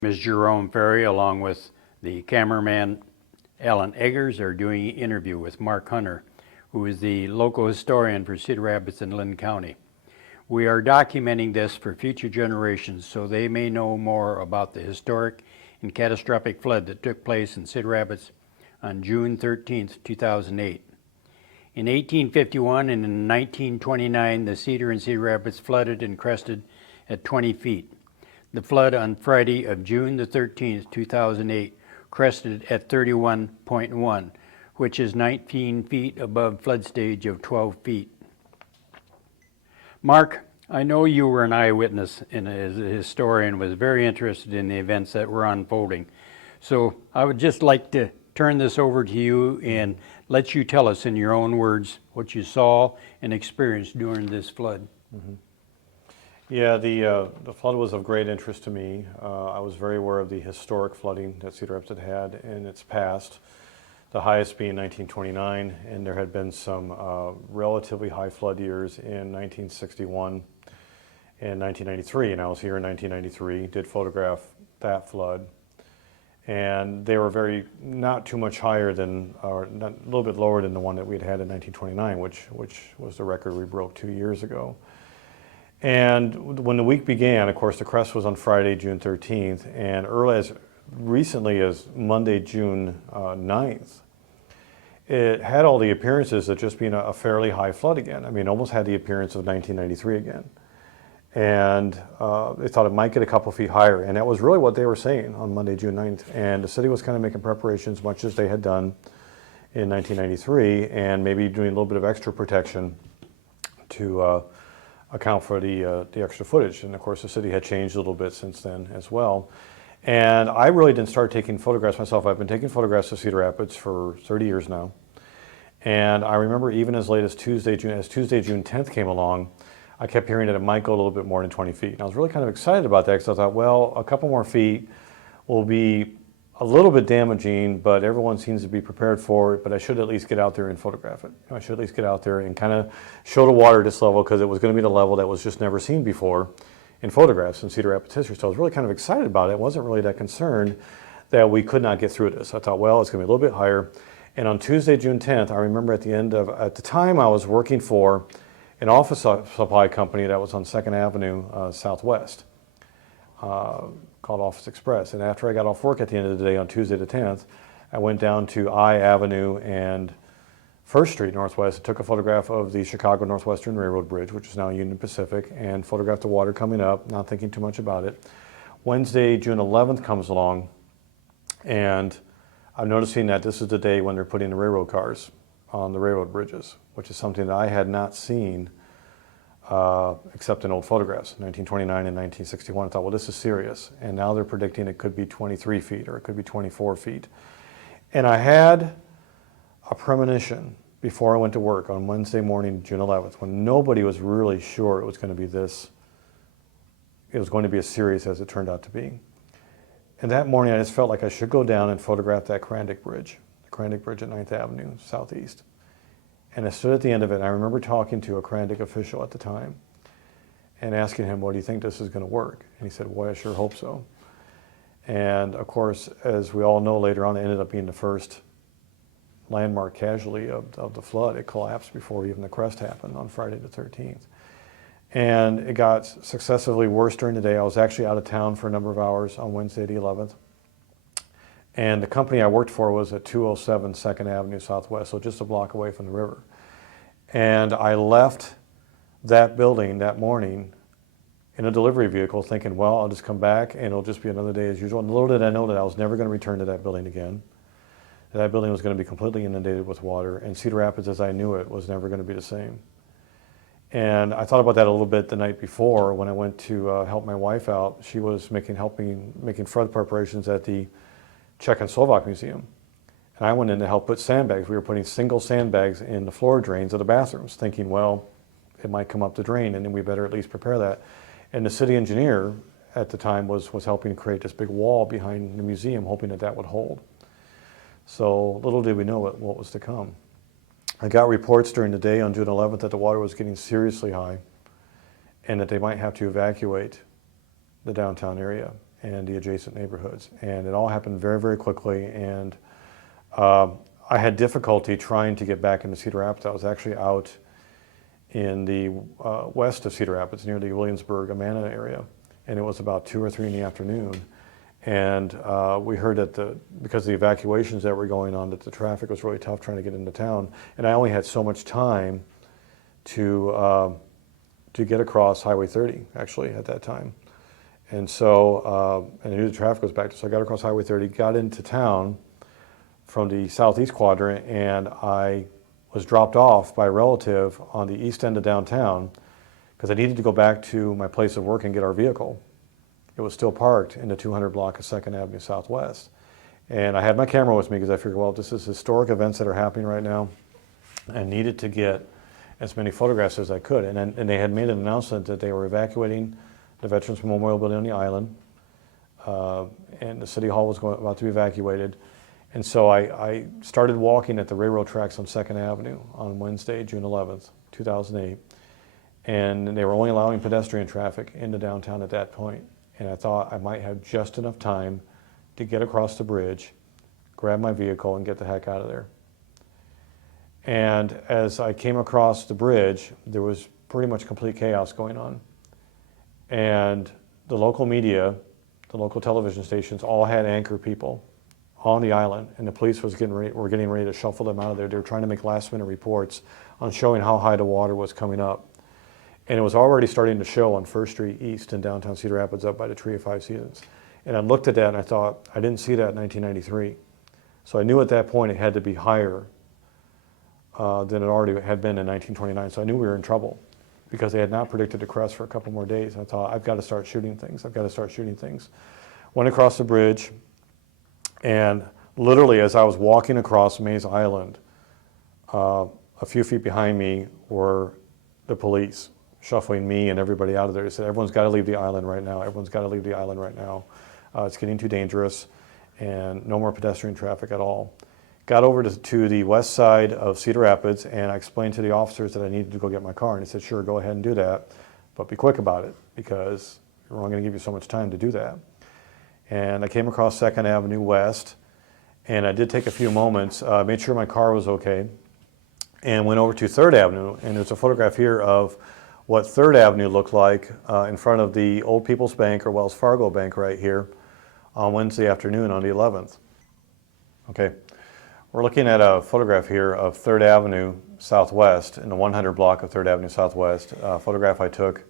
Ms. Jerome Ferry, along with the cameraman Alan Eggers, are doing an interview with Mark Hunter, who is the local historian for Cedar Rapids and Linn County. We are documenting this for future generations so they may know more about the historic and catastrophic flood that took place in Cedar Rapids on June 13, 2008. In 1851 and in 1929, the Cedar and Cedar Rapids flooded and crested at 20 feet. The flood on Friday of June the 13th, 2008, crested at 31.1, which is 19 feet above flood stage of 12 feet. Mark, I know you were an eyewitness and as a historian was very interested in the events that were unfolding. So I would just like to turn this over to you and let you tell us in your own words what you saw and experienced during this flood. Mm-hmm. Yeah, the flood was of great interest to me. I was very aware of the historic flooding that Cedar Rapids had in its past, the highest being 1929, and there had been some relatively high flood years in 1961 and 1993, and I was here in 1993, did photograph that flood. And they were not too much higher than, or a little bit lower than the one that we had in 1929, which was the record we broke 2 years ago. And when the week began, of course, the crest was on Friday, June 13th, and as recently as Monday, June 9th, it had all the appearances of just being a fairly high flood again. I mean, almost had the appearance of 1993 again. And they thought it might get a couple feet higher, and that was really what they were saying on Monday, June 9th. And the city was kind of making preparations, much as they had done in 1993, and maybe doing a little bit of extra protection to account for the extra footage. And of course, the city had changed a little bit since then as well. And I really didn't start taking photographs myself. I've been taking photographs of Cedar Rapids for 30 years now. And I remember even as late as Tuesday, June 10th came along, I kept hearing that it might go a little bit more than 20 feet. And I was really kind of excited about that because I thought, well, a couple more feet will be a little bit damaging, but everyone seems to be prepared for it, but I should at least get out there and photograph it. I should at least get out there and kind of show the water at this level because it was going to be the level that was just never seen before in photographs in Cedar Rapids history. So I was really kind of excited about it. I wasn't really that concerned that we could not get through this. I thought, well, it's going to be a little bit higher. And on Tuesday, June 10th, I remember at the time I was working for an office supply company that was on 2nd Avenue Southwest. Called Office Express. And after I got off work at the end of the day on Tuesday the 10th, I went down to I Avenue and 1st Street Northwest and took a photograph of the Chicago Northwestern Railroad Bridge, which is now Union Pacific, and photographed the water coming up, not thinking too much about it. Wednesday, June 11th comes along, and I'm noticing that this is the day when they're putting the railroad cars on the railroad bridges, which is something that I had not seen except in old photographs, 1929 and 1961. I thought, well, this is serious. And now they're predicting it could be 23 feet or it could be 24 feet. And I had a premonition before I went to work on Wednesday morning, June 11th, when nobody was really sure it was going to be as serious as it turned out to be. And that morning I just felt like I should go down and photograph that Crandic Bridge, the Crandic Bridge at 9th Avenue Southeast. And I stood at the end of it, and I remember talking to a Crandic official at the time and asking him, well, do you think this is going to work? And he said, well, I sure hope so. And of course, as we all know later on, it ended up being the first landmark casualty of the flood. It collapsed before even the crest happened on Friday the 13th. And it got successively worse during the day. I was actually out of town for a number of hours on Wednesday the 11th. And the company I worked for was at 207 2nd Avenue Southwest, so just a block away from the river. And I left that building that morning in a delivery vehicle thinking, well, I'll just come back and it'll just be another day as usual. And little did I know that I was never going to return to that building again. That building was going to be completely inundated with water, and Cedar Rapids as I knew it was never going to be the same. And I thought about that a little bit the night before when I went to help my wife out. She was making flood preparations at the Czech and Slovak Museum. And I went in to help put sandbags. We were putting single sandbags in the floor drains of the bathrooms, thinking, well, it might come up the drain, and then we better at least prepare that. And the city engineer at the time was helping create this big wall behind the museum, hoping that would hold. So little did we know what was to come. I got reports during the day on June 11th that the water was getting seriously high and that they might have to evacuate the downtown area. and the adjacent neighborhoods. And it all happened very, very quickly. And I had difficulty trying to get back into Cedar Rapids. I was actually out in the west of Cedar Rapids, near the Williamsburg, Amana area. And it was about 2 or 3 in the afternoon. And we heard that because of the evacuations that were going on, that the traffic was really tough trying to get into town. And I only had so much time to get across Highway 30, actually, at that time. And so, and I knew the traffic was backed, so I got across Highway 30, got into town from the southeast quadrant, and I was dropped off by a relative on the east end of downtown because I needed to go back to my place of work and get our vehicle. It was still parked in the 200 block of 2nd Avenue Southwest. And I had my camera with me because I figured, well, this is historic events that are happening right now. I needed to get as many photographs as I could. And they had made an announcement that they were evacuating the Veterans Memorial Building on the island. And the City Hall was about to be evacuated. And so I started walking at the railroad tracks on 2nd Avenue on Wednesday, June 11th, 2008. And they were only allowing pedestrian traffic into downtown at that point. And I thought I might have just enough time to get across the bridge, grab my vehicle, and get the heck out of there. And as I came across the bridge, there was pretty much complete chaos going on. And the local media, the local television stations, all had anchor people on the island, and the police were getting ready to shuffle them out of there. They were trying to make last-minute reports on showing how high the water was coming up. And it was already starting to show on 1st Street East in downtown Cedar Rapids up by the Tree of Five Seasons. And I looked at that and I thought, I didn't see that in 1993. So I knew at that point it had to be higher than it already had been in 1929. So I knew we were in trouble because they had not predicted a crest for a couple more days. I thought, I've got to start shooting things. I've got to start shooting things. Went across the bridge, and literally as I was walking across Mays Island, a few feet behind me were the police, shuffling me and everybody out of there. They said, everyone's got to leave the island right now. Everyone's got to leave the island right now. It's getting too dangerous, and no more pedestrian traffic at all. Got over to the west side of Cedar Rapids, and I explained to the officers that I needed to go get my car. And he said, sure, go ahead and do that, but be quick about it because we're only going to give you so much time to do that. And I came across 2nd Avenue West, and I did take a few moments, made sure my car was okay, and went over to 3rd Avenue. And there's a photograph here of what 3rd Avenue looked like in front of the Old People's Bank or Wells Fargo Bank right here on Wednesday afternoon on the 11th. Okay, we're looking at a photograph here of 3rd Avenue Southwest in the 100 block of 3rd Avenue Southwest, a photograph I took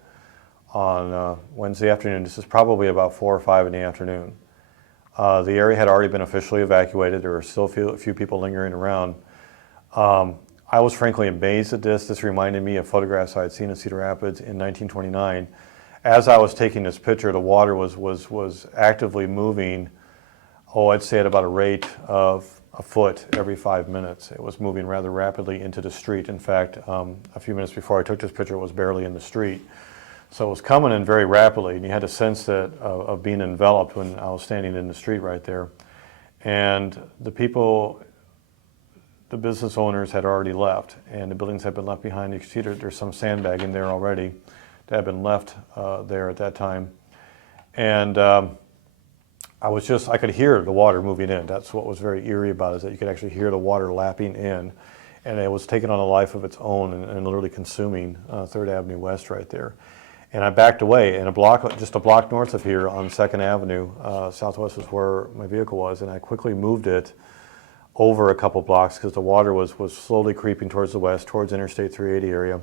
on Wednesday afternoon. This is probably about 4 or 5 in the afternoon. The area had already been officially evacuated. There were still a few people lingering around. I was frankly amazed at this. This reminded me of photographs I had seen in Cedar Rapids in 1929. As I was taking this picture, the water was actively moving, I'd say at about a rate of a foot every 5 minutes. It was moving rather rapidly into the street. In fact, a few minutes before I took this picture, it was barely in the street. So it was coming in very rapidly, and you had a sense that of being enveloped when I was standing in the street right there. And the people, the business owners had already left, and the buildings had been left behind. You can see there's some sandbagging there already that had been left there at that time. And I could hear the water moving in. That's what was very eerie about it, is that you could actually hear the water lapping in. And it was taking on a life of its own and literally consuming 3rd Avenue West right there. And I backed away, and just a block north of here on 2nd Avenue Southwest is where my vehicle was, and I quickly moved it over a couple blocks because the water was slowly creeping towards the west, towards Interstate 380 area.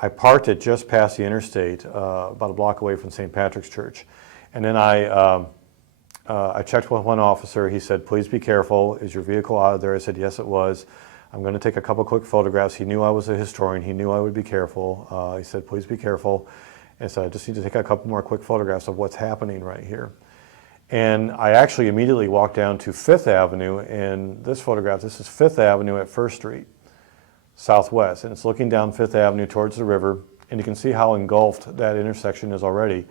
I parked it just past the interstate, about a block away from St. Patrick's Church. And then I checked with one officer. He said, please be careful. Is your vehicle out of there? I said, yes, it was. I'm going to take a couple quick photographs. He knew I was a historian. He knew I would be careful. He said, please be careful. And so I just need to take a couple more quick photographs of what's happening right here. And I actually immediately walked down to 5th Avenue. And this photograph, this is 5th Avenue at 1st Street Southwest. And it's looking down 5th Avenue towards the river. And you can see how engulfed that intersection is already.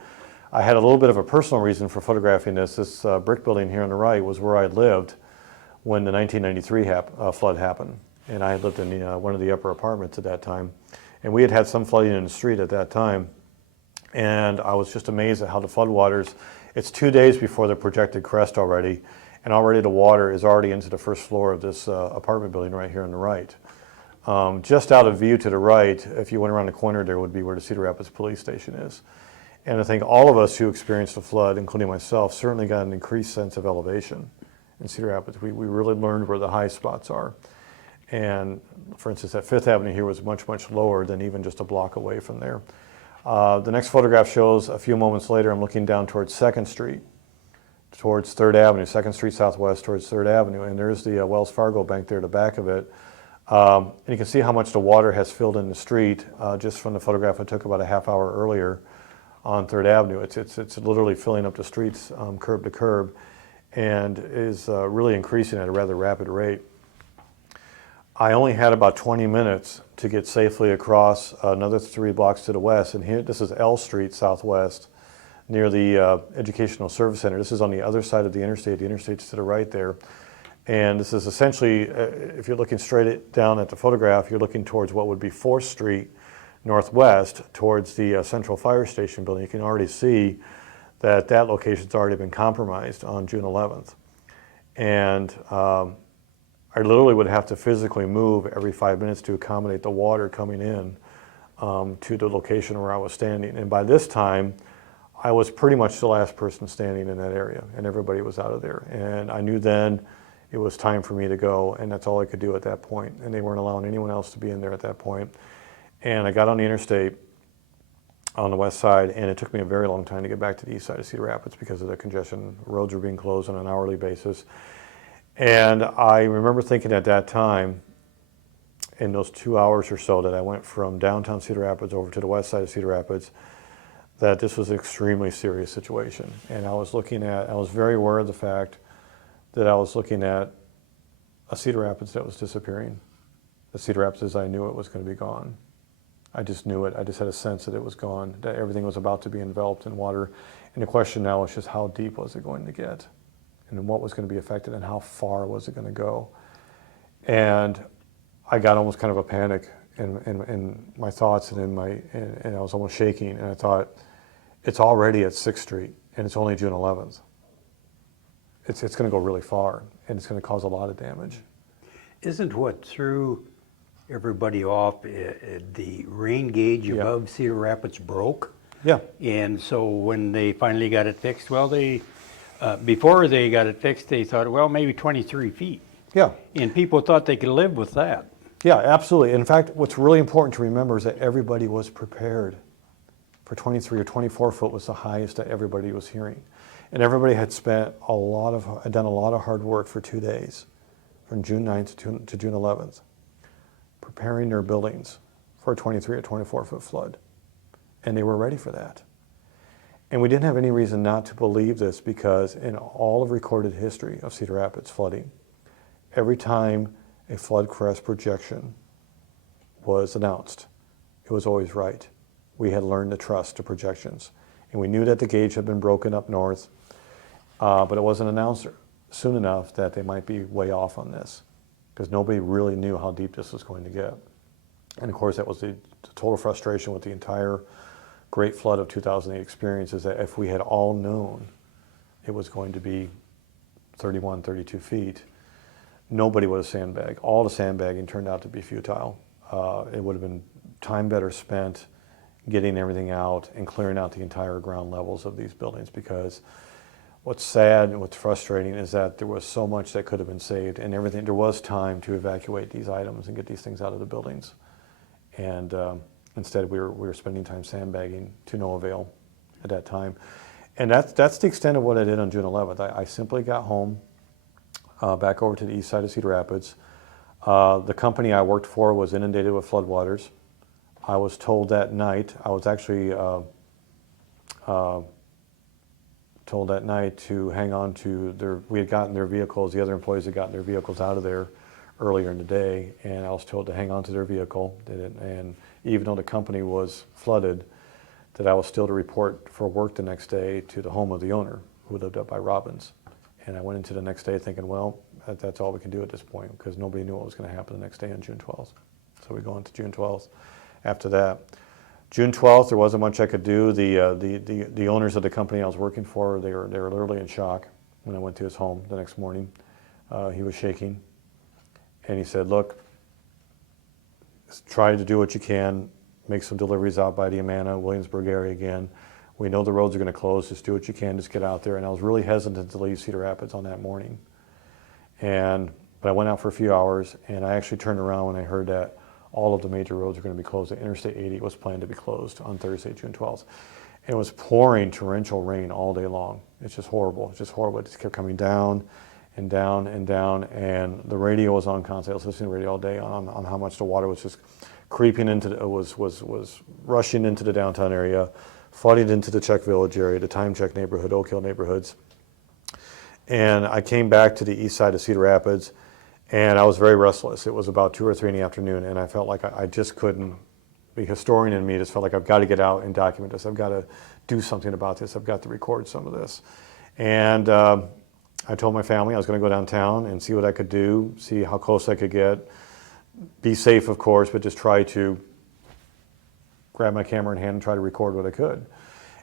I had a little bit of a personal reason for photographing this. This brick building here on the right was where I lived when the 1993 flood happened. And I had lived in one of the upper apartments at that time. And we had had some flooding in the street at that time. And I was just amazed at how the floodwaters, It's 2 days before the projected crest already, and already the water is already into the first floor of this apartment building right here on the right. Just out of view to the right, if you went around the corner, there would be where the Cedar Rapids Police Station is. And I think all of us who experienced the flood, including myself, certainly got an increased sense of elevation in Cedar Rapids. We really learned where the high spots are. And for instance, that Fifth Avenue here was much, much lower than even just a block away from there. The next photograph shows a few moments later, I'm looking down towards 2nd Street, towards 3rd Avenue, 2nd Street Southwest towards 3rd Avenue. And there's the Wells Fargo Bank there at the back of it. And you can see how much the water has filled in the street just from the photograph I took about a half hour earlier on 3rd Avenue. It's literally filling up the streets curb to curb and is really increasing at a rather rapid rate. I only had about 20 minutes to get safely across another 3 blocks to the west, and here, this is L Street Southwest, near the Educational Service Center. This is on the other side of the interstate's to the right there. And this is essentially, if you're looking straight down at the photograph, you're looking towards what would be 4th Street Northwest, towards the Central Fire Station building. You can already see that that location's already been compromised on June 11th. And I literally would have to physically move every 5 minutes to accommodate the water coming in to the location where I was standing. And by this time, I was pretty much the last person standing in that area, and everybody was out of there. And I knew then it was time for me to go, and that's all I could do at that point. And they weren't allowing anyone else to be in there at that point. And I got on the interstate on the west side, and it took me a very long time to get back to the east side of Cedar Rapids because of the congestion. Roads were being closed on an hourly basis. And I remember thinking at that time, in those 2 hours or so that I went from downtown Cedar Rapids over to the west side of Cedar Rapids, that this was an extremely serious situation. And I was very aware of the fact that I was looking at a Cedar Rapids that was disappearing. The Cedar Rapids as I knew it was going to be gone. I just knew it. I just had a sense that it was gone, that everything was about to be enveloped in water. And the question now is just how deep was it going to get? And what was going to be affected, and how far was it going to go? And I got almost kind of a panic in my thoughts, and and I was almost shaking. And I thought, it's already at 6th Street, and it's only June 11th. It's going to go really far, and it's going to cause a lot of damage. Isn't what threw everybody off the rain gauge above Cedar Rapids broke? Yeah. And so when they finally got it fixed, well, before they got it fixed, they thought, well, maybe 23 feet. Yeah. And people thought they could live with that. Yeah, absolutely. In fact, what's really important to remember is that everybody was prepared. For 23 or 24 foot was the highest that everybody was hearing. And everybody had done a lot of hard work for 2 days, from June 9th to June 11th, preparing their buildings for a 23 or 24 foot flood. And they were ready for that. And we didn't have any reason not to believe this, because in all of recorded history of Cedar Rapids flooding, every time a flood crest projection was announced, it was always right. We had learned to trust the projections. And we knew that the gauge had been broken up north, but it wasn't announced soon enough that they might be way off on this, because nobody really knew how deep this was going to get. And of course, that was the total frustration with the entire great flood of 2008 experience, is that if we had all known it was going to be 31, 32 feet, nobody would have sandbagged. All the sandbagging turned out to be futile. It would have been time better spent getting everything out and clearing out the entire ground levels of these buildings, because what's sad and what's frustrating is that there was so much that could have been saved, and everything. There was time to evacuate these items and get these things out of the buildings. And instead, we were spending time sandbagging to no avail at that time. And that's the extent of what I did on June 11th. I simply got home, back over to the east side of Cedar Rapids. The company I worked for was inundated with floodwaters. I was told that night, I was actually told that night to hang on to we had gotten their vehicles, the other employees had gotten their vehicles out of there earlier in the day, and I was told to hang on to their vehicle. And even though the company was flooded, that I was still to report for work the next day to the home of the owner, who lived up by Robbins. And I went into the next day thinking, well, that's all we can do at this point, because nobody knew what was going to happen the next day on June 12th. So we go into June 12th after that. June 12th, there wasn't much I could do. The owners of the company I was working for, they were literally in shock when I went to his home the next morning. He was shaking, and he said, "Look, try to do what you can. Make some deliveries out by the Amana, Williamsburg area again. We know the roads are going to close. Just do what you can. Just get out there." And I was really hesitant to leave Cedar Rapids on that morning. But I went out for a few hours, and I actually turned around when I heard that all of the major roads are going to be closed. The Interstate 80 was planned to be closed on Thursday, June 12th. And it was pouring torrential rain all day long. It's just horrible. It's just horrible. It just kept coming down and down and down. And the radio was on constantly. I was listening to the radio all day on how much the water was just creeping into, was rushing into the downtown area, flooding into the Czech Village area, the Time Czech neighborhood, Oak Hill neighborhoods. And I came back to the east side of Cedar Rapids, and I was very restless. It was about 2 or 3 in the afternoon, and I felt like I just couldn't. The historian in me just felt like I've got to get out and document this. I've got to do something about this. I've got to record some of this. And I told my family I was going to go downtown and see what I could do, see how close I could get. Be safe, of course, but just try to grab my camera in hand and try to record what I could.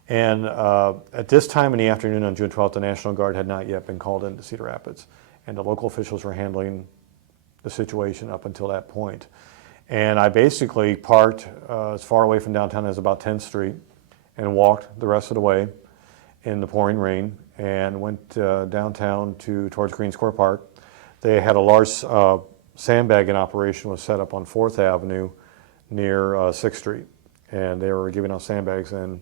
And at this time in the afternoon on June 12th, the National Guard had not yet been called into Cedar Rapids, and the local officials were handling the situation up until that point. And I basically parked as far away from downtown as about 10th Street and walked the rest of the way in the pouring rain and went downtown towards Green Square Park. They had a large sandbagging operation was set up on 4th Avenue near 6th Street, and they were giving out sandbags, and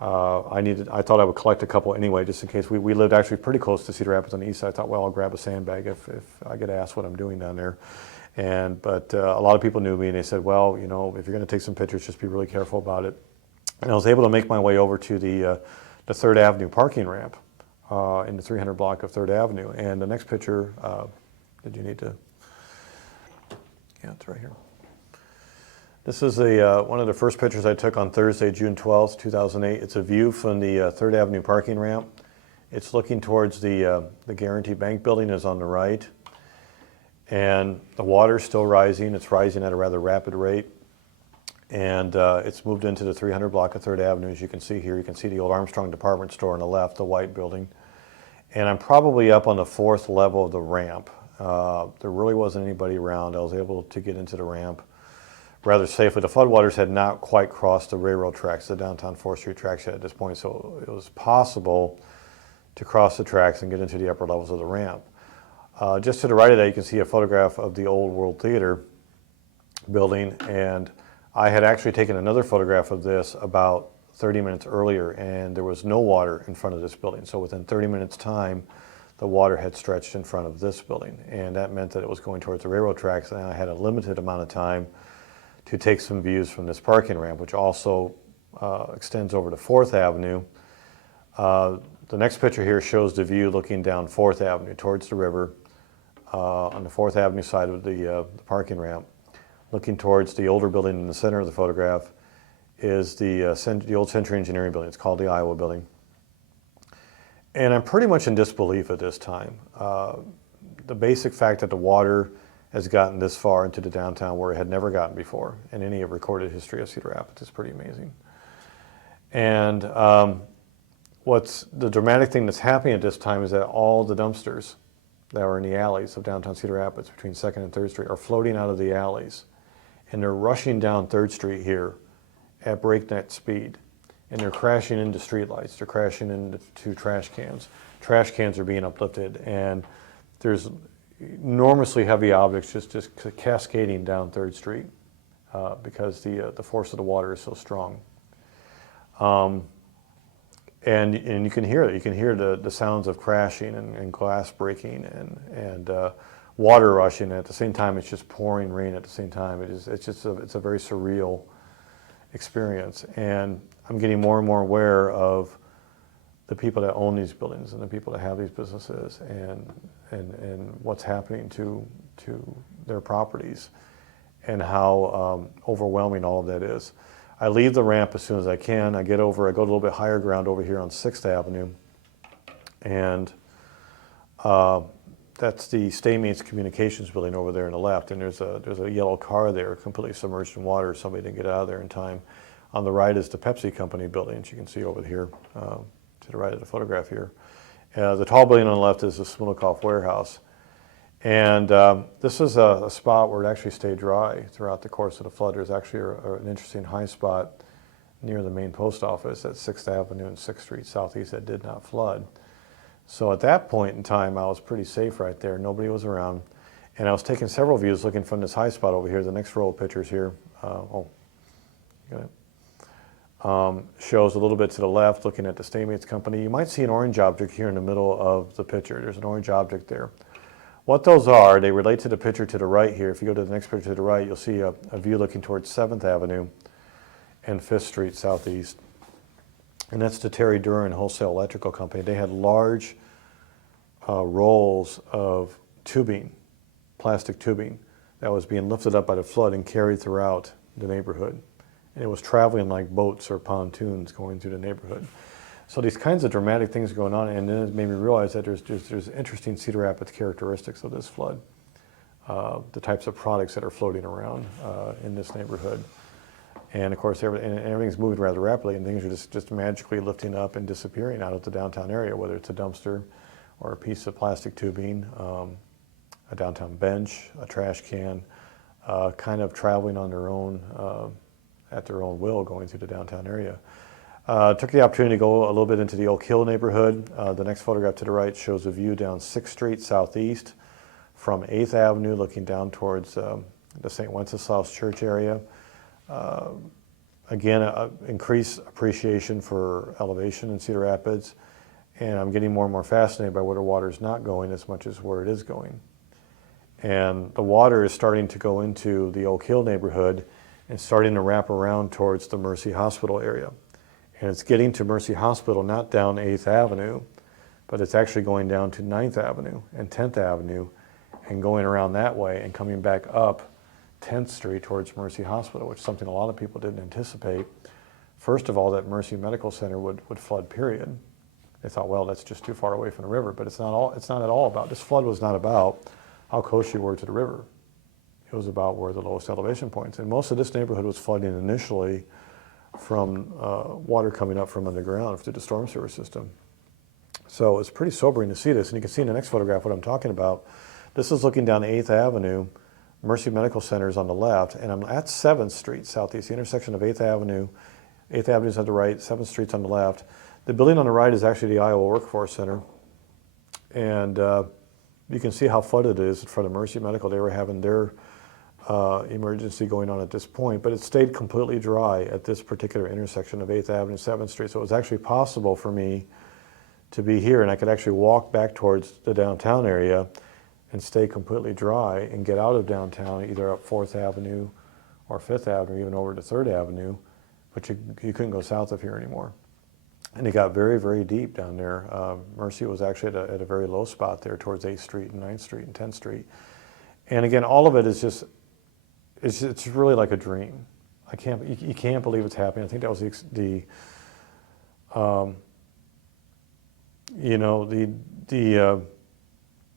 I thought I would collect a couple anyway, just in case. We lived actually pretty close to Cedar Rapids on the east side. I thought, well, I'll grab a sandbag if I get asked what I'm doing down there. But a lot of people knew me, and they said, well, if you're going to take some pictures, just be really careful about it. And I was able to make my way over to the 3rd Avenue parking ramp in the 300 block of 3rd Avenue. And the next picture, did you need to? Yeah, it's right here. This is one of the first pictures I took on Thursday, June 12th, 2008. It's a view from the 3rd Avenue parking ramp. It's looking towards the Guarantee Bank building is on the right. And the water's still rising. It's rising at a rather rapid rate. And it's moved into the 300 block of 3rd Avenue, as you can see here. You can see the old Armstrong department store on the left, the white building. And I'm probably up on the 4th level of the ramp. There really wasn't anybody around. I was able to get into the ramp rather safely. The floodwaters had not quite crossed the railroad tracks, the downtown 4th Street tracks yet at this point, so it was possible to cross the tracks and get into the upper levels of the ramp. Just to the right of that, you can see a photograph of the old World Theater building, and I had actually taken another photograph of this about 30 minutes earlier, and there was no water in front of this building. So within 30 minutes time, the water had stretched in front of this building, and that meant that it was going towards the railroad tracks, and I had a limited amount of time to take some views from this parking ramp, which also extends over to 4th Avenue. The next picture here shows the view looking down 4th Avenue towards the river on the 4th Avenue side of the parking ramp. Looking towards the older building in the center of the photograph is the old Century Engineering building. It's called the Iowa building. And I'm pretty much in disbelief at this time. The basic fact that the water has gotten this far into the downtown where it had never gotten before in any recorded history of Cedar Rapids is pretty amazing. And what's the dramatic thing that's happening at this time is that all the dumpsters that were in the alleys of downtown Cedar Rapids between 2nd and 3rd Street are floating out of the alleys, and they're rushing down 3rd Street here at breakneck speed, and they're crashing into streetlights, they're crashing into trash cans. Trash cans are being uplifted, and there's enormously heavy objects just cascading down 3rd Street because the force of the water is so strong. And you can hear it. You can hear the sounds of crashing and glass breaking and water rushing. And at the same time, it's just pouring rain at the same time. It's a very surreal experience. And I'm getting more and more aware of the people that own these buildings and the people that have these businesses and what's happening to their properties and how overwhelming all of that is. I leave the ramp as soon as I can. I go a little bit higher ground over here on 6th Avenue, and that's the Staymates Communications building over there on the left, and there's a yellow car there completely submerged in water. Somebody didn't get out of there in time. On the right is the Pepsi company building, as you can see over here, to the right of the photograph here. The tall building on the left is the Smolikoff warehouse. And this is a spot where it actually stayed dry throughout the course of the flood. There's actually an interesting high spot near the main post office at 6th Avenue and 6th Street Southeast that did not flood. So at that point in time, I was pretty safe right there. Nobody was around. And I was taking several views looking from this high spot over here. The next row of pictures here, got it. Shows a little bit to the left, looking at the Staymates company. You might see an orange object here in the middle of the picture. There's an orange object there. What those are, they relate to the picture to the right here. If you go to the next picture to the right, you'll see a view looking towards 7th Avenue and 5th Street Southeast. And that's the Terry Duran Wholesale Electrical Company. They had large rolls of tubing, plastic tubing, that was being lifted up by the flood and carried throughout the neighborhood. And it was traveling like boats or pontoons going through the neighborhood. So these kinds of dramatic things going on, and then it made me realize that there's interesting Cedar Rapids characteristics of this flood. The types of products that are floating around in this neighborhood. And of course, everything's moving rather rapidly, and things are just magically lifting up and disappearing out of the downtown area, whether it's a dumpster or a piece of plastic tubing, a downtown bench, a trash can, kind of traveling on their own, at their own will, going through the downtown area. Took the opportunity to go a little bit into the Oak Hill neighborhood. The next photograph to the right shows a view down 6th Street Southeast from 8th Avenue, looking down towards the St. Wenceslaus Church area. Again, increased appreciation for elevation in Cedar Rapids, and I'm getting more and more fascinated by where the water is not going as much as where it is going. And the water is starting to go into the Oak Hill neighborhood and starting to wrap around towards the Mercy Hospital area. And it's getting to Mercy Hospital, not down 8th Avenue, but it's actually going down to 9th Avenue and 10th Avenue and going around that way and coming back up 10th Street towards Mercy Hospital, which is something a lot of people didn't anticipate. First of all, that Mercy Medical Center would flood, period. They thought, well, that's just too far away from the river, but it's not at all about, this flood was not about how close you were to the river. It was about where the lowest elevation points. And most of this neighborhood was flooding initially from water coming up from underground through the storm sewer system. So it's pretty sobering to see this. And you can see in the next photograph what I'm talking about. This is looking down 8th Avenue. Mercy Medical Center is on the left, and I'm at 7th Street Southeast, the intersection of 8th Avenue. 8th Avenue is on the right, 7th Street's on the left. The building on the right is actually the Iowa Workforce Center. And you can see how flooded it is in front of Mercy Medical. They were having their emergency going on at this point, but it stayed completely dry at this particular intersection of 8th Avenue, 7th Street. So it was actually possible for me to be here, and I could actually walk back towards the downtown area and stay completely dry and get out of downtown, either up 4th Avenue or 5th Avenue, even over to 3rd Avenue, but you couldn't go south of here anymore. And it got very, very deep down there. Mercy was actually at a very low spot there towards 8th Street and 9th Street and 10th Street. And again, all of it is just, it's really like a dream. You can't believe it's happening. I think that was the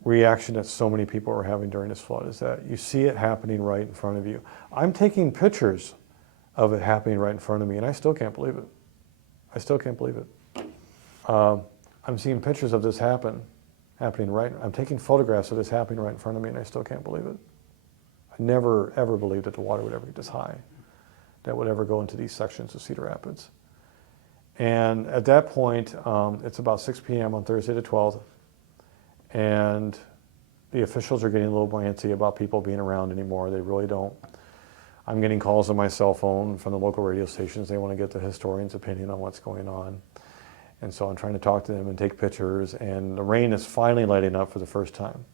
reaction that so many people are having during this flood, is that you see it happening right in front of you. I'm taking pictures of it happening right in front of me, and I still can't believe it. I still can't believe it. I'm seeing pictures of this happening right. I'm taking photographs of this happening right in front of me, and I still can't believe it. I never ever believed that the water would ever get this high, that would ever go into these sections of Cedar Rapids. And at that point, it's about 6 p.m. on Thursday the 12th, and the officials are getting a little more antsy about people being around anymore. They really don't. I'm getting calls on my cell phone from the local radio stations. They want to get the historian's opinion on what's going on. And so I'm trying to talk to them and take pictures, and the rain is finally letting up for the first time.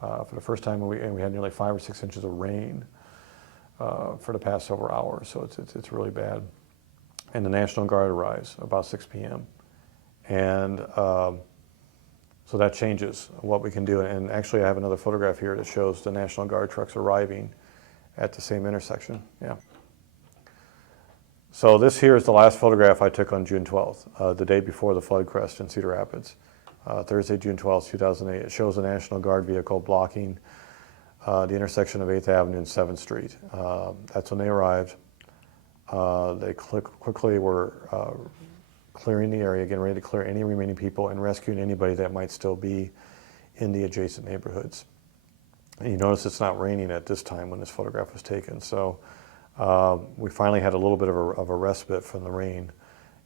For the first time, we had nearly 5 or 6 inches of rain for the past several hours, so it's really bad. And the National Guard arrives about 6 p.m. And so that changes what we can do. And actually, I have another photograph here that shows the National Guard trucks arriving at the same intersection. Yeah. So this here is the last photograph I took on June 12th, the day before the flood crest in Cedar Rapids. Thursday, June 12th, 2008. It shows a National Guard vehicle blocking the intersection of 8th Avenue and 7th Street. That's when they arrived. They quickly were clearing the area, getting ready to clear any remaining people and rescuing anybody that might still be in the adjacent neighborhoods. And you notice it's not raining at this time when this photograph was taken, so we finally had a little bit of a respite from the rain,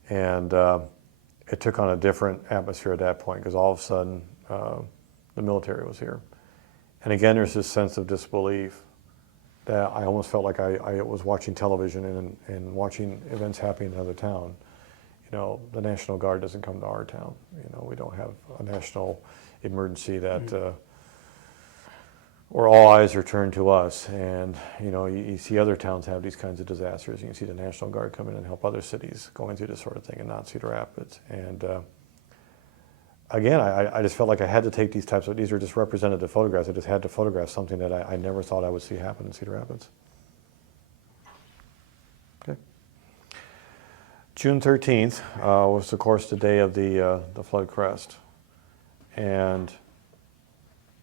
and it took on a different atmosphere at that point because all of a sudden the military was here. And again, there's this sense of disbelief that I almost felt like I was watching television and watching events happening in another town. You know, the National Guard doesn't come to our town. You know, we don't have a national emergency that where all eyes are turned to us. And you know, you see other towns have these kinds of disasters. You can see the National Guard come in and help other cities going through this sort of thing, and not Cedar Rapids. And again, I just felt like I had to take these are just representative photographs. I just had to photograph something that I never thought I would see happen in Cedar Rapids. Okay. June 13th was, of course, the day of the flood crest. And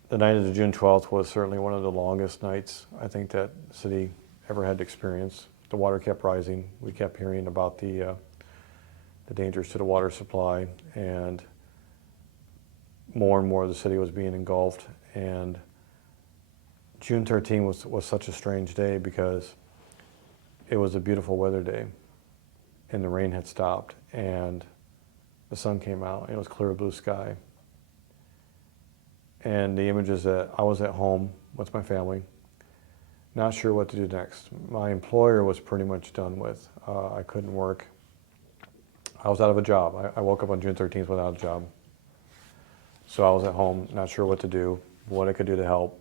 the night of the June 12th was certainly one of the longest nights I think that the city ever had to experience. The water kept rising. We kept hearing about the dangers to the water supply, and more and more of the city was being engulfed. And June 13th was such a strange day because it was a beautiful weather day and the rain had stopped and the sun came out and it was clear blue sky. And the images that I was at home with my family, not sure what to do next. My employer was pretty much done with. I couldn't work. I was out of a job. I woke up on June 13th without a job. So I was at home, not sure what to do, what I could do to help.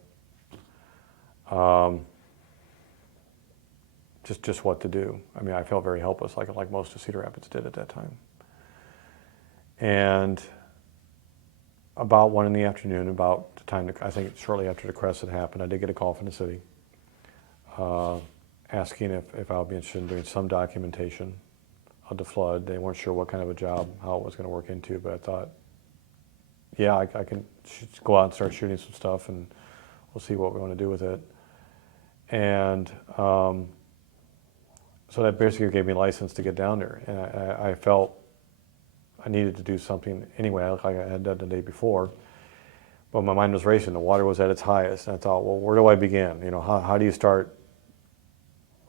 Just what to do. I mean, I felt very helpless, like most of Cedar Rapids did at that time. And about 1 in the afternoon, about the time, I think shortly after the crest had happened, I did get a call from the city asking if I would be interested in doing some documentation of the flood. They weren't sure what kind of a job, how it was going to work into, but I thought, yeah, I can go out and start shooting some stuff and we'll see what we want to do with it. And so that basically gave me a license to get down there. And I felt I needed to do something anyway, like I had done the day before. But my mind was racing. The water was at its highest. And I thought, well, where do I begin? You know, how do you start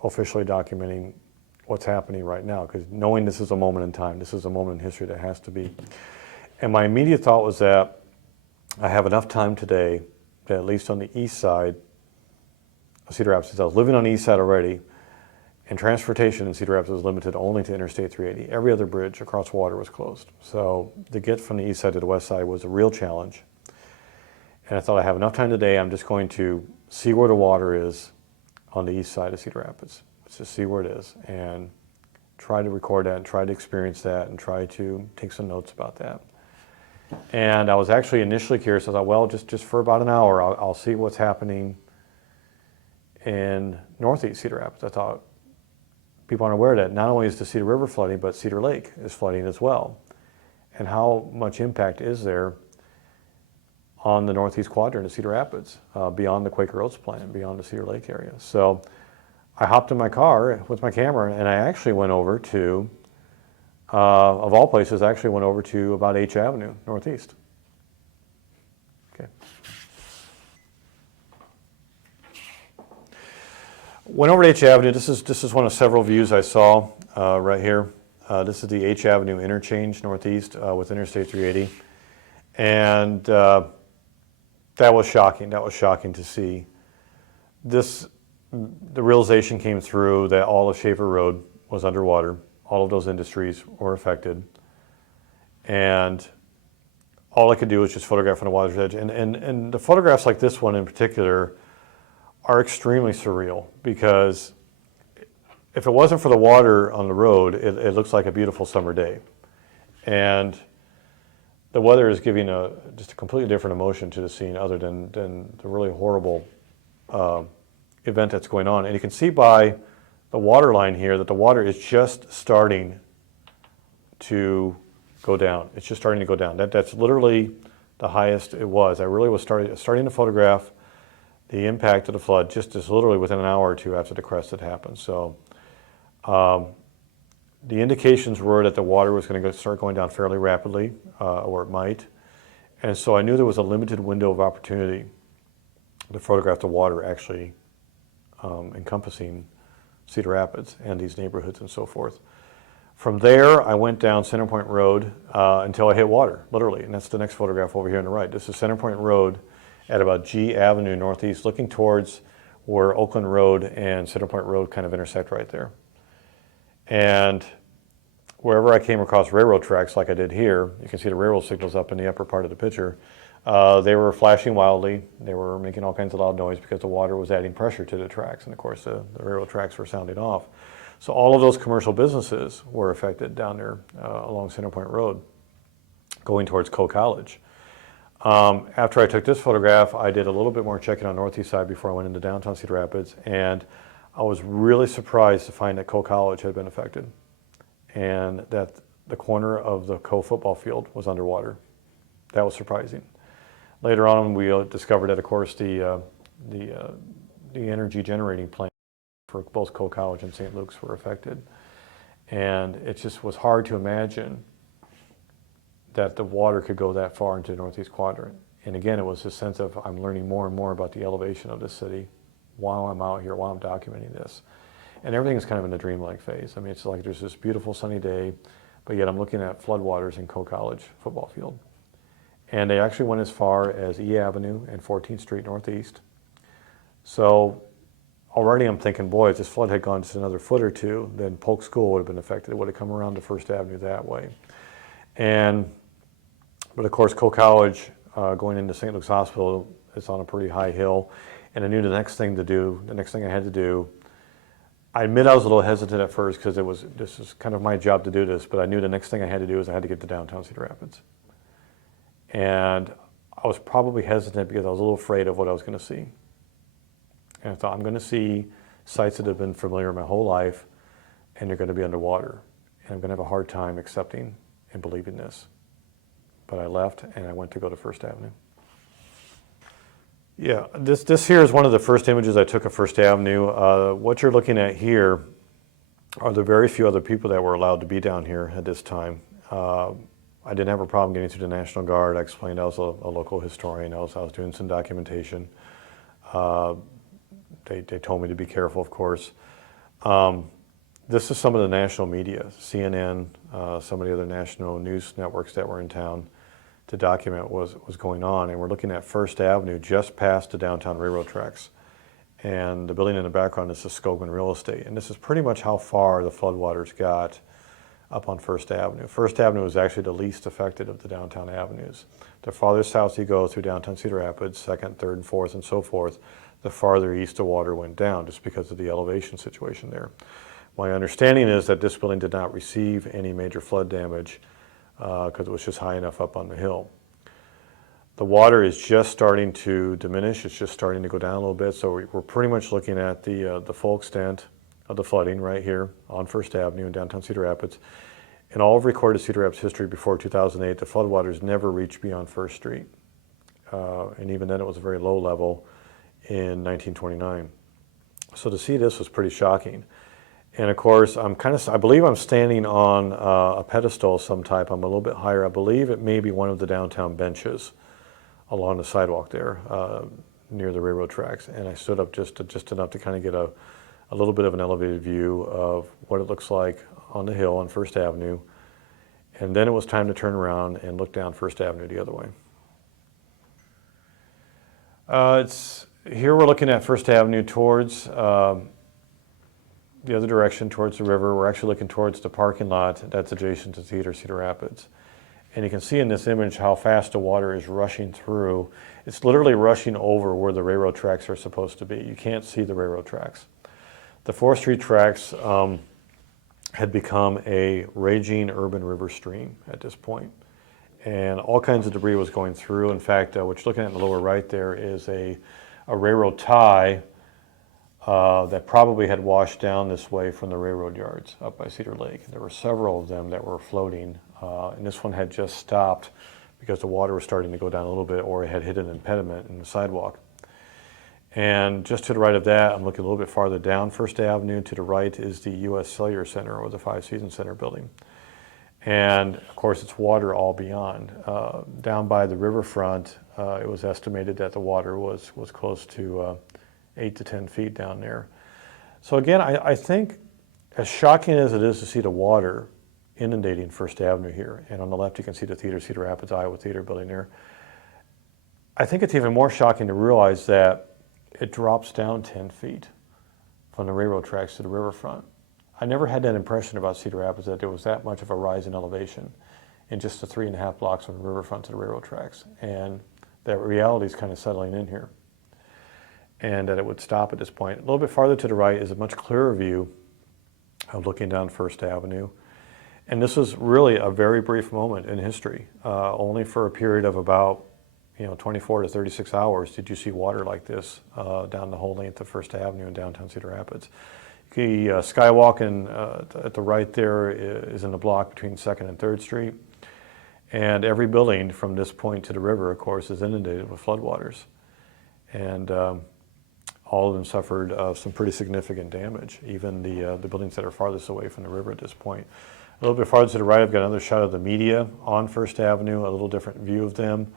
officially documenting what's happening right now? Because knowing this is a moment in time, this is a moment in history that has to be. And my immediate thought was that I have enough time today that at least on the east side of Cedar Rapids, since I was living on the east side already, and transportation in Cedar Rapids was limited only to Interstate 380. Every other bridge across water was closed. So to get from the east side to the west side was a real challenge. And I thought I have enough time today, I'm just going to see where the water is on the east side of Cedar Rapids. Let's just see where it is and try to record that and try to experience that and try to take some notes about that. And I was actually initially curious. I thought, well, just for about an hour, I'll see what's happening in northeast Cedar Rapids. I thought people aren't aware that not only is the Cedar River flooding, but Cedar Lake is flooding as well. And how much impact is there on the northeast quadrant of Cedar Rapids, beyond the Quaker Oats plant, beyond the Cedar Lake area. So I hopped in my car with my camera and I actually went over to, of all places, I actually went over to about H Avenue, northeast. Okay. Went over to H Avenue. This is one of several views I saw right here. This is the H Avenue interchange northeast with Interstate 380. And that was shocking. That was shocking to see. The realization came through that all of Schaefer Road was underwater. All of those industries were affected. And all I could do was just photograph on the water's edge. And the photographs like this one in particular are extremely surreal because if it wasn't for the water on the road, it looks like a beautiful summer day. And the weather is giving just a completely different emotion to the scene other than the really horrible event that's going on. And you can see by the water line here that the water is just starting to go down. It's just starting to go down. That's literally the highest it was. I really was starting to photograph the impact of the flood just as literally within an hour or two after the crest had happened. So The indications were that the water was going to start going down fairly rapidly, or it might. And so I knew there was a limited window of opportunity to photograph the water actually encompassing Cedar Rapids and these neighborhoods and so forth. From there, I went down Center Point Road until I hit water, literally. And that's the next photograph over here on the right. This is Center Point Road at about G Avenue Northeast, looking towards where Oakland Road and Center Point Road kind of intersect right there. And wherever I came across railroad tracks like I did here, you can see the railroad signals up in the upper part of the picture. They were flashing wildly. They were making all kinds of loud noise because the water was adding pressure to the tracks. And of course, the railroad tracks were sounding off. So all of those commercial businesses were affected down there along Center Point Road, going towards Coe College. After I took this photograph, I did a little bit more checking on the northeast side before I went into downtown Cedar Rapids, and I was really surprised to find that Coe College had been affected, and that the corner of the Coe football field was underwater. That was surprising. Later on, we discovered that, of course, the energy generating plant for both Coe College and St. Luke's were affected. And it just was hard to imagine that the water could go that far into the northeast quadrant. And again, it was a sense of I'm learning more and more about the elevation of the city while I'm out here, while I'm documenting this. And everything is kind of in the dreamlike phase. I mean, it's like there's this beautiful sunny day, but yet I'm looking at floodwaters in Coe College football field. And they actually went as far as E Avenue and 14th Street Northeast. So already I'm thinking, boy, if this flood had gone just another foot or two, then Polk School would have been affected. It would have come around to First Avenue that way. But of course, Coe College, going into St. Luke's Hospital, is on a pretty high hill. And I knew the next thing I had to do, I admit I was a little hesitant at first because this is kind of my job to do this, but I knew the next thing I had to do is I had to get to downtown Cedar Rapids. And I was probably hesitant because I was a little afraid of what I was going to see. And I thought, I'm going to see sites that have been familiar my whole life, and they're going to be underwater. And I'm going to have a hard time accepting and believing this. But I left, and I went to go to First Avenue. Yeah, this here is one of the first images I took of First Avenue. What you're looking at here are the very few other people that were allowed to be down here at this time. I didn't have a problem getting through the National Guard. I explained I was a local historian. I was doing some documentation. They told me to be careful, of course. This is some of the national media, CNN, some of the other national news networks that were in town to document what was going on. And we're looking at First Avenue just past the downtown railroad tracks. And the building in the background is the Skogan Real Estate. And this is pretty much how far the floodwaters got up on First Avenue. First Avenue was actually the least affected of the downtown avenues. The farther south you go through downtown Cedar Rapids, 2nd, 3rd, and 4th, and so forth, the farther east the water went down just because of the elevation situation there. My understanding is that this building did not receive any major flood damage because it was just high enough up on the hill. The water is just starting to diminish. It's just starting to go down a little bit. So we're pretty much looking at the full extent of the flooding right here on First Avenue in downtown Cedar Rapids. In all of recorded Cedar Rapids history before 2008, the floodwaters never reached beyond First Street. And even then it was a very low level in 1929. So to see this was pretty shocking. And of course, I believe I'm standing on a pedestal of some type. I'm a little bit higher. I believe it may be one of the downtown benches along the sidewalk there near the railroad tracks. And I stood up just enough to kind of get a little bit of an elevated view of what it looks like on the hill on First Avenue. And then it was time to turn around and look down First Avenue the other way. Here we're looking at First Avenue towards the other direction, towards the river. We're actually looking towards the parking lot that's adjacent to Cedar Rapids. And you can see in this image how fast the water is rushing through. It's literally rushing over where the railroad tracks are supposed to be. You can't see the railroad tracks. The 4th Street tracks had become a raging urban river stream at this point. And all kinds of debris was going through. In fact, what you're looking at in the lower right there is a railroad tie that probably had washed down this way from the railroad yards up by Cedar Lake. There were several of them that were floating, and this one had just stopped because the water was starting to go down a little bit, or it had hit an impediment in the sidewalk. And just to the right of that, I'm looking a little bit farther down First Avenue. To the right is the U.S. Cellular Center, or the Five Seasons Center building. And of course, it's water all beyond. Down by the riverfront, it was estimated that the water was close to 8 to 10 feet down there. So again, I think as shocking as it is to see the water inundating First Avenue here, and on the left you can see the theater, Cedar Rapids, Iowa Theater building there, I think it's even more shocking to realize that it drops down 10 feet from the railroad tracks to the riverfront. I never had that impression about Cedar Rapids, that there was that much of a rise in elevation in just the 3.5 blocks from the riverfront to the railroad tracks. And that reality is kind of settling in here. And that it would stop at this point. A little bit farther to the right is a much clearer view of looking down First Avenue. And this was really a very brief moment in history. Only for a period of about 24 to 36 hours did you see water like this down the whole length of First Avenue in downtown Cedar Rapids. The skywalk at the right there is in the block between 2nd and 3rd Street. And every building from this point to the river, of course, is inundated with floodwaters. And all of them suffered some pretty significant damage, even the buildings that are farthest away from the river at this point. A little bit farther to the right, I've got another shot of the media on First Avenue, a little different view of them.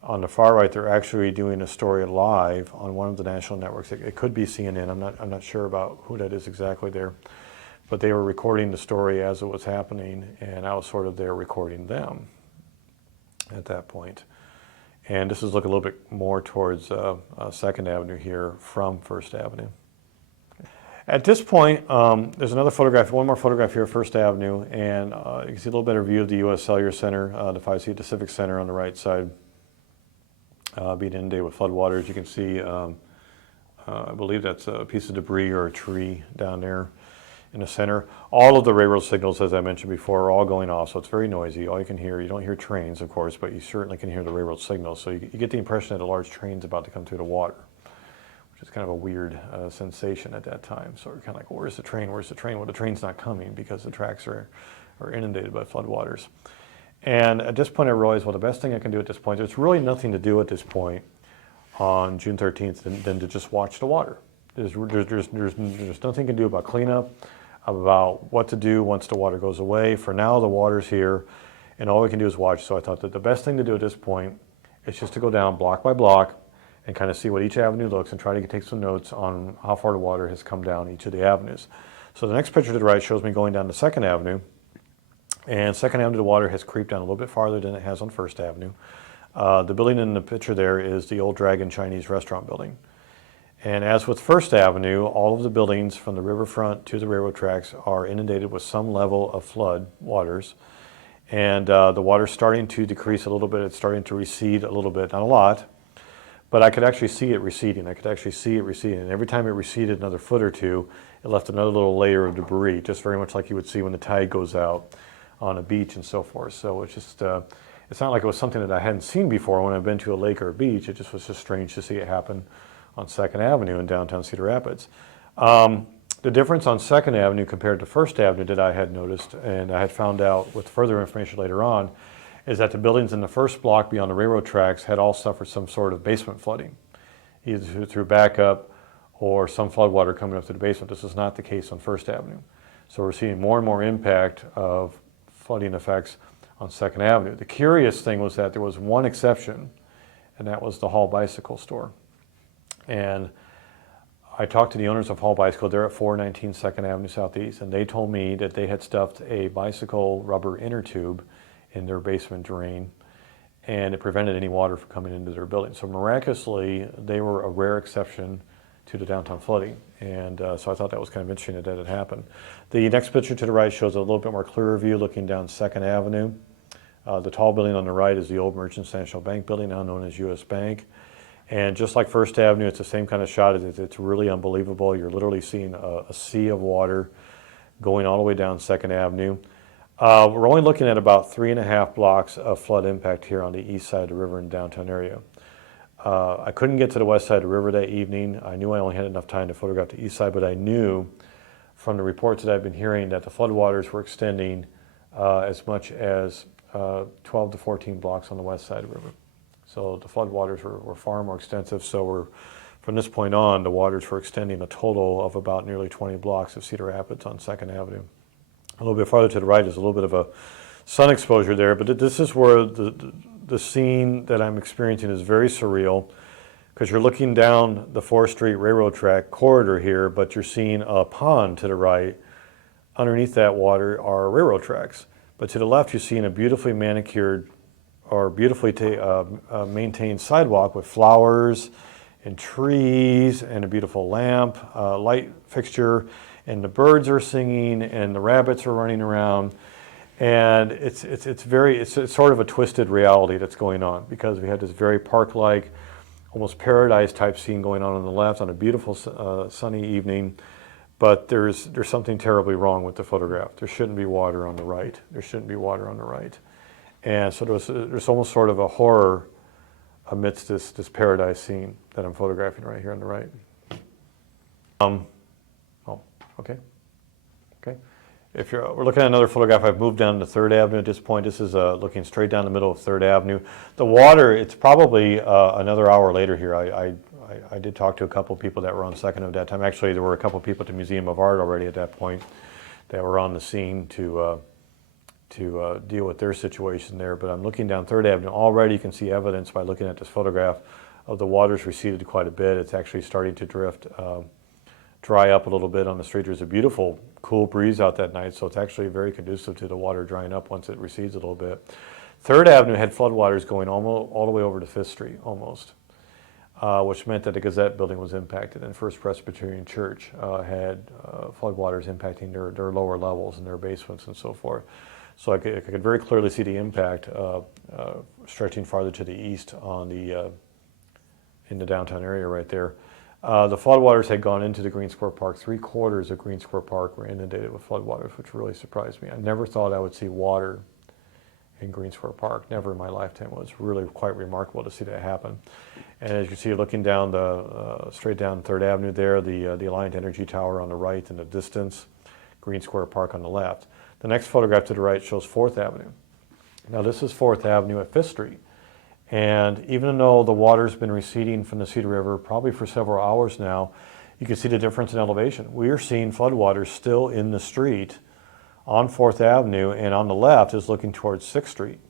On the far right, they're actually doing a story live on one of the national networks. It could be CNN. I'm not sure about who that is exactly there, but they were recording the story as it was happening, and I was sort of there recording them at that point. And this is looking a little bit more towards 2nd Avenue here from First Avenue. At this point, there's another photograph, one more photograph here of First Avenue, and you can see a little better view of the U.S. Cellular Center, the 5C, the Civic Center on the right side, being inundated with floodwaters. You can see, I believe that's a piece of debris or a tree down there in the center. All of the railroad signals, as I mentioned before, are all going off, so it's very noisy. All you can hear, you don't hear trains, of course, but you certainly can hear the railroad signals. So you get the impression that a large train's about to come through the water, which is kind of a weird sensation at that time. So we're kind of like, well, where's the train? Where's the train? Well, the train's not coming because the tracks are inundated by floodwaters. And at this point, I realized, well, the best thing I can do at this point, there's really nothing to do at this point on June 13th than to just watch the water. There's nothing you can do about cleanup, about what to do once the water goes away. For now, the water's here, and all we can do is watch. So I thought that the best thing to do at this point is just to go down block by block and kind of see what each avenue looks and try to take some notes on how far the water has come down each of the avenues. So the next picture to the right shows me going down to 2nd Avenue. And 2nd Avenue, the water has creeped down a little bit farther than it has on 1st Avenue. The building in the picture there is the Old Dragon Chinese restaurant building. And as with 1st Avenue, all of the buildings from the riverfront to the railroad tracks are inundated with some level of flood waters. And the water's starting to decrease a little bit. It's starting to recede a little bit, not a lot, but I could actually see it receding. And every time it receded another foot or two, it left another little layer of debris, just very much like you would see when the tide goes out on a beach and so forth. So it's just, it's not like it was something that I hadn't seen before when I've been to a lake or a beach. It just was just strange to see it happen on 2nd Avenue in downtown Cedar Rapids. The difference on 2nd Avenue compared to 1st Avenue that I had noticed, and I had found out with further information later on, is that the buildings in the first block beyond the railroad tracks had all suffered some sort of basement flooding, either through backup or some floodwater coming up to the basement. This is not the case on 1st Avenue. So we're seeing more and more impact of flooding effects on 2nd Avenue. The curious thing was that there was one exception, and that was the Hall Bicycle store. And I talked to the owners of Hall Bicycle. They're at 419 2nd Avenue Southeast, and they told me that they had stuffed a bicycle rubber inner tube in their basement drain, and it prevented any water from coming into their building. So miraculously, they were a rare exception to the downtown flooding. And so I thought that was kind of interesting that that had happened. The next picture to the right shows a little bit more clearer view looking down 2nd Avenue. The tall building on the right is the old Merchants National Bank building, now known as U.S. Bank. And just like 1st Avenue, it's the same kind of shot. It's really unbelievable. You're literally seeing a sea of water going all the way down 2nd Avenue. We're only looking at about 3.5 blocks of flood impact here on the east side of the river in the downtown area. I couldn't get to the west side of the river that evening. I knew I only had enough time to photograph the east side, but I knew from the reports that I've been hearing that the floodwaters were extending as much as 12 to 14 blocks on the west side of the river. So the floodwaters were far more extensive. So from this point on, the waters were extending a total of about nearly 20 blocks of Cedar Rapids on 2nd Avenue. A little bit farther to the right is a little bit of a sun exposure there, but this is where the scene that I'm experiencing is very surreal, because you're looking down the 4th Street railroad track corridor here, but you're seeing a pond to the right. Underneath that water are railroad tracks. But to the left, you're seeing a beautifully manicured or beautifully maintained sidewalk with flowers and trees and a beautiful lamp, light fixture, and the birds are singing and the rabbits are running around. And it's sort of a twisted reality that's going on, because we had this very park-like, almost paradise type scene going on the left on a beautiful sunny evening, but there's something terribly wrong with the photograph. There shouldn't be water on the right. There shouldn't be water on the right. And so there's almost sort of a horror amidst this paradise scene that I'm photographing right here on the right. Okay. We're looking at another photograph. I've moved down to 3rd Avenue at this point. This is looking straight down the middle of 3rd Avenue. The water, it's probably another hour later here. I did talk to a couple people that were on 2nd at that time. Actually, there were a couple people at the Museum of Art already at that point that were on the scene to deal with their situation there. But I'm looking down 3rd Avenue. Already you can see evidence by looking at this photograph of the water's receded quite a bit. It's actually starting to drift, dry up a little bit on the street. There's a beautiful cool breeze out that night, so it's actually very conducive to the water drying up once it recedes a little bit. 3rd Avenue had floodwaters going almost all the way over to 5th Street, almost, which meant that the Gazette building was impacted, and First Presbyterian Church had floodwaters impacting their lower levels and their basements and so forth. So I could very clearly see the impact stretching farther to the east on in the downtown area right there. The floodwaters had gone into the Green Square Park. 3/4 of Green Square Park were inundated with floodwaters, which really surprised me. I never thought I would see water in Green Square Park. Never in my lifetime. It was really quite remarkable to see that happen. And as you see, looking down straight down 3rd Avenue there, the Alliant Energy Tower on the right in the distance, Green Square Park on the left. The next photograph to the right shows 4th Avenue. Now this is 4th Avenue at 5th Street. And even though the water's been receding from the Cedar River probably for several hours now, you can see the difference in elevation. We are seeing floodwaters still in the street on 4th Avenue, and on the left is looking towards 6th Street.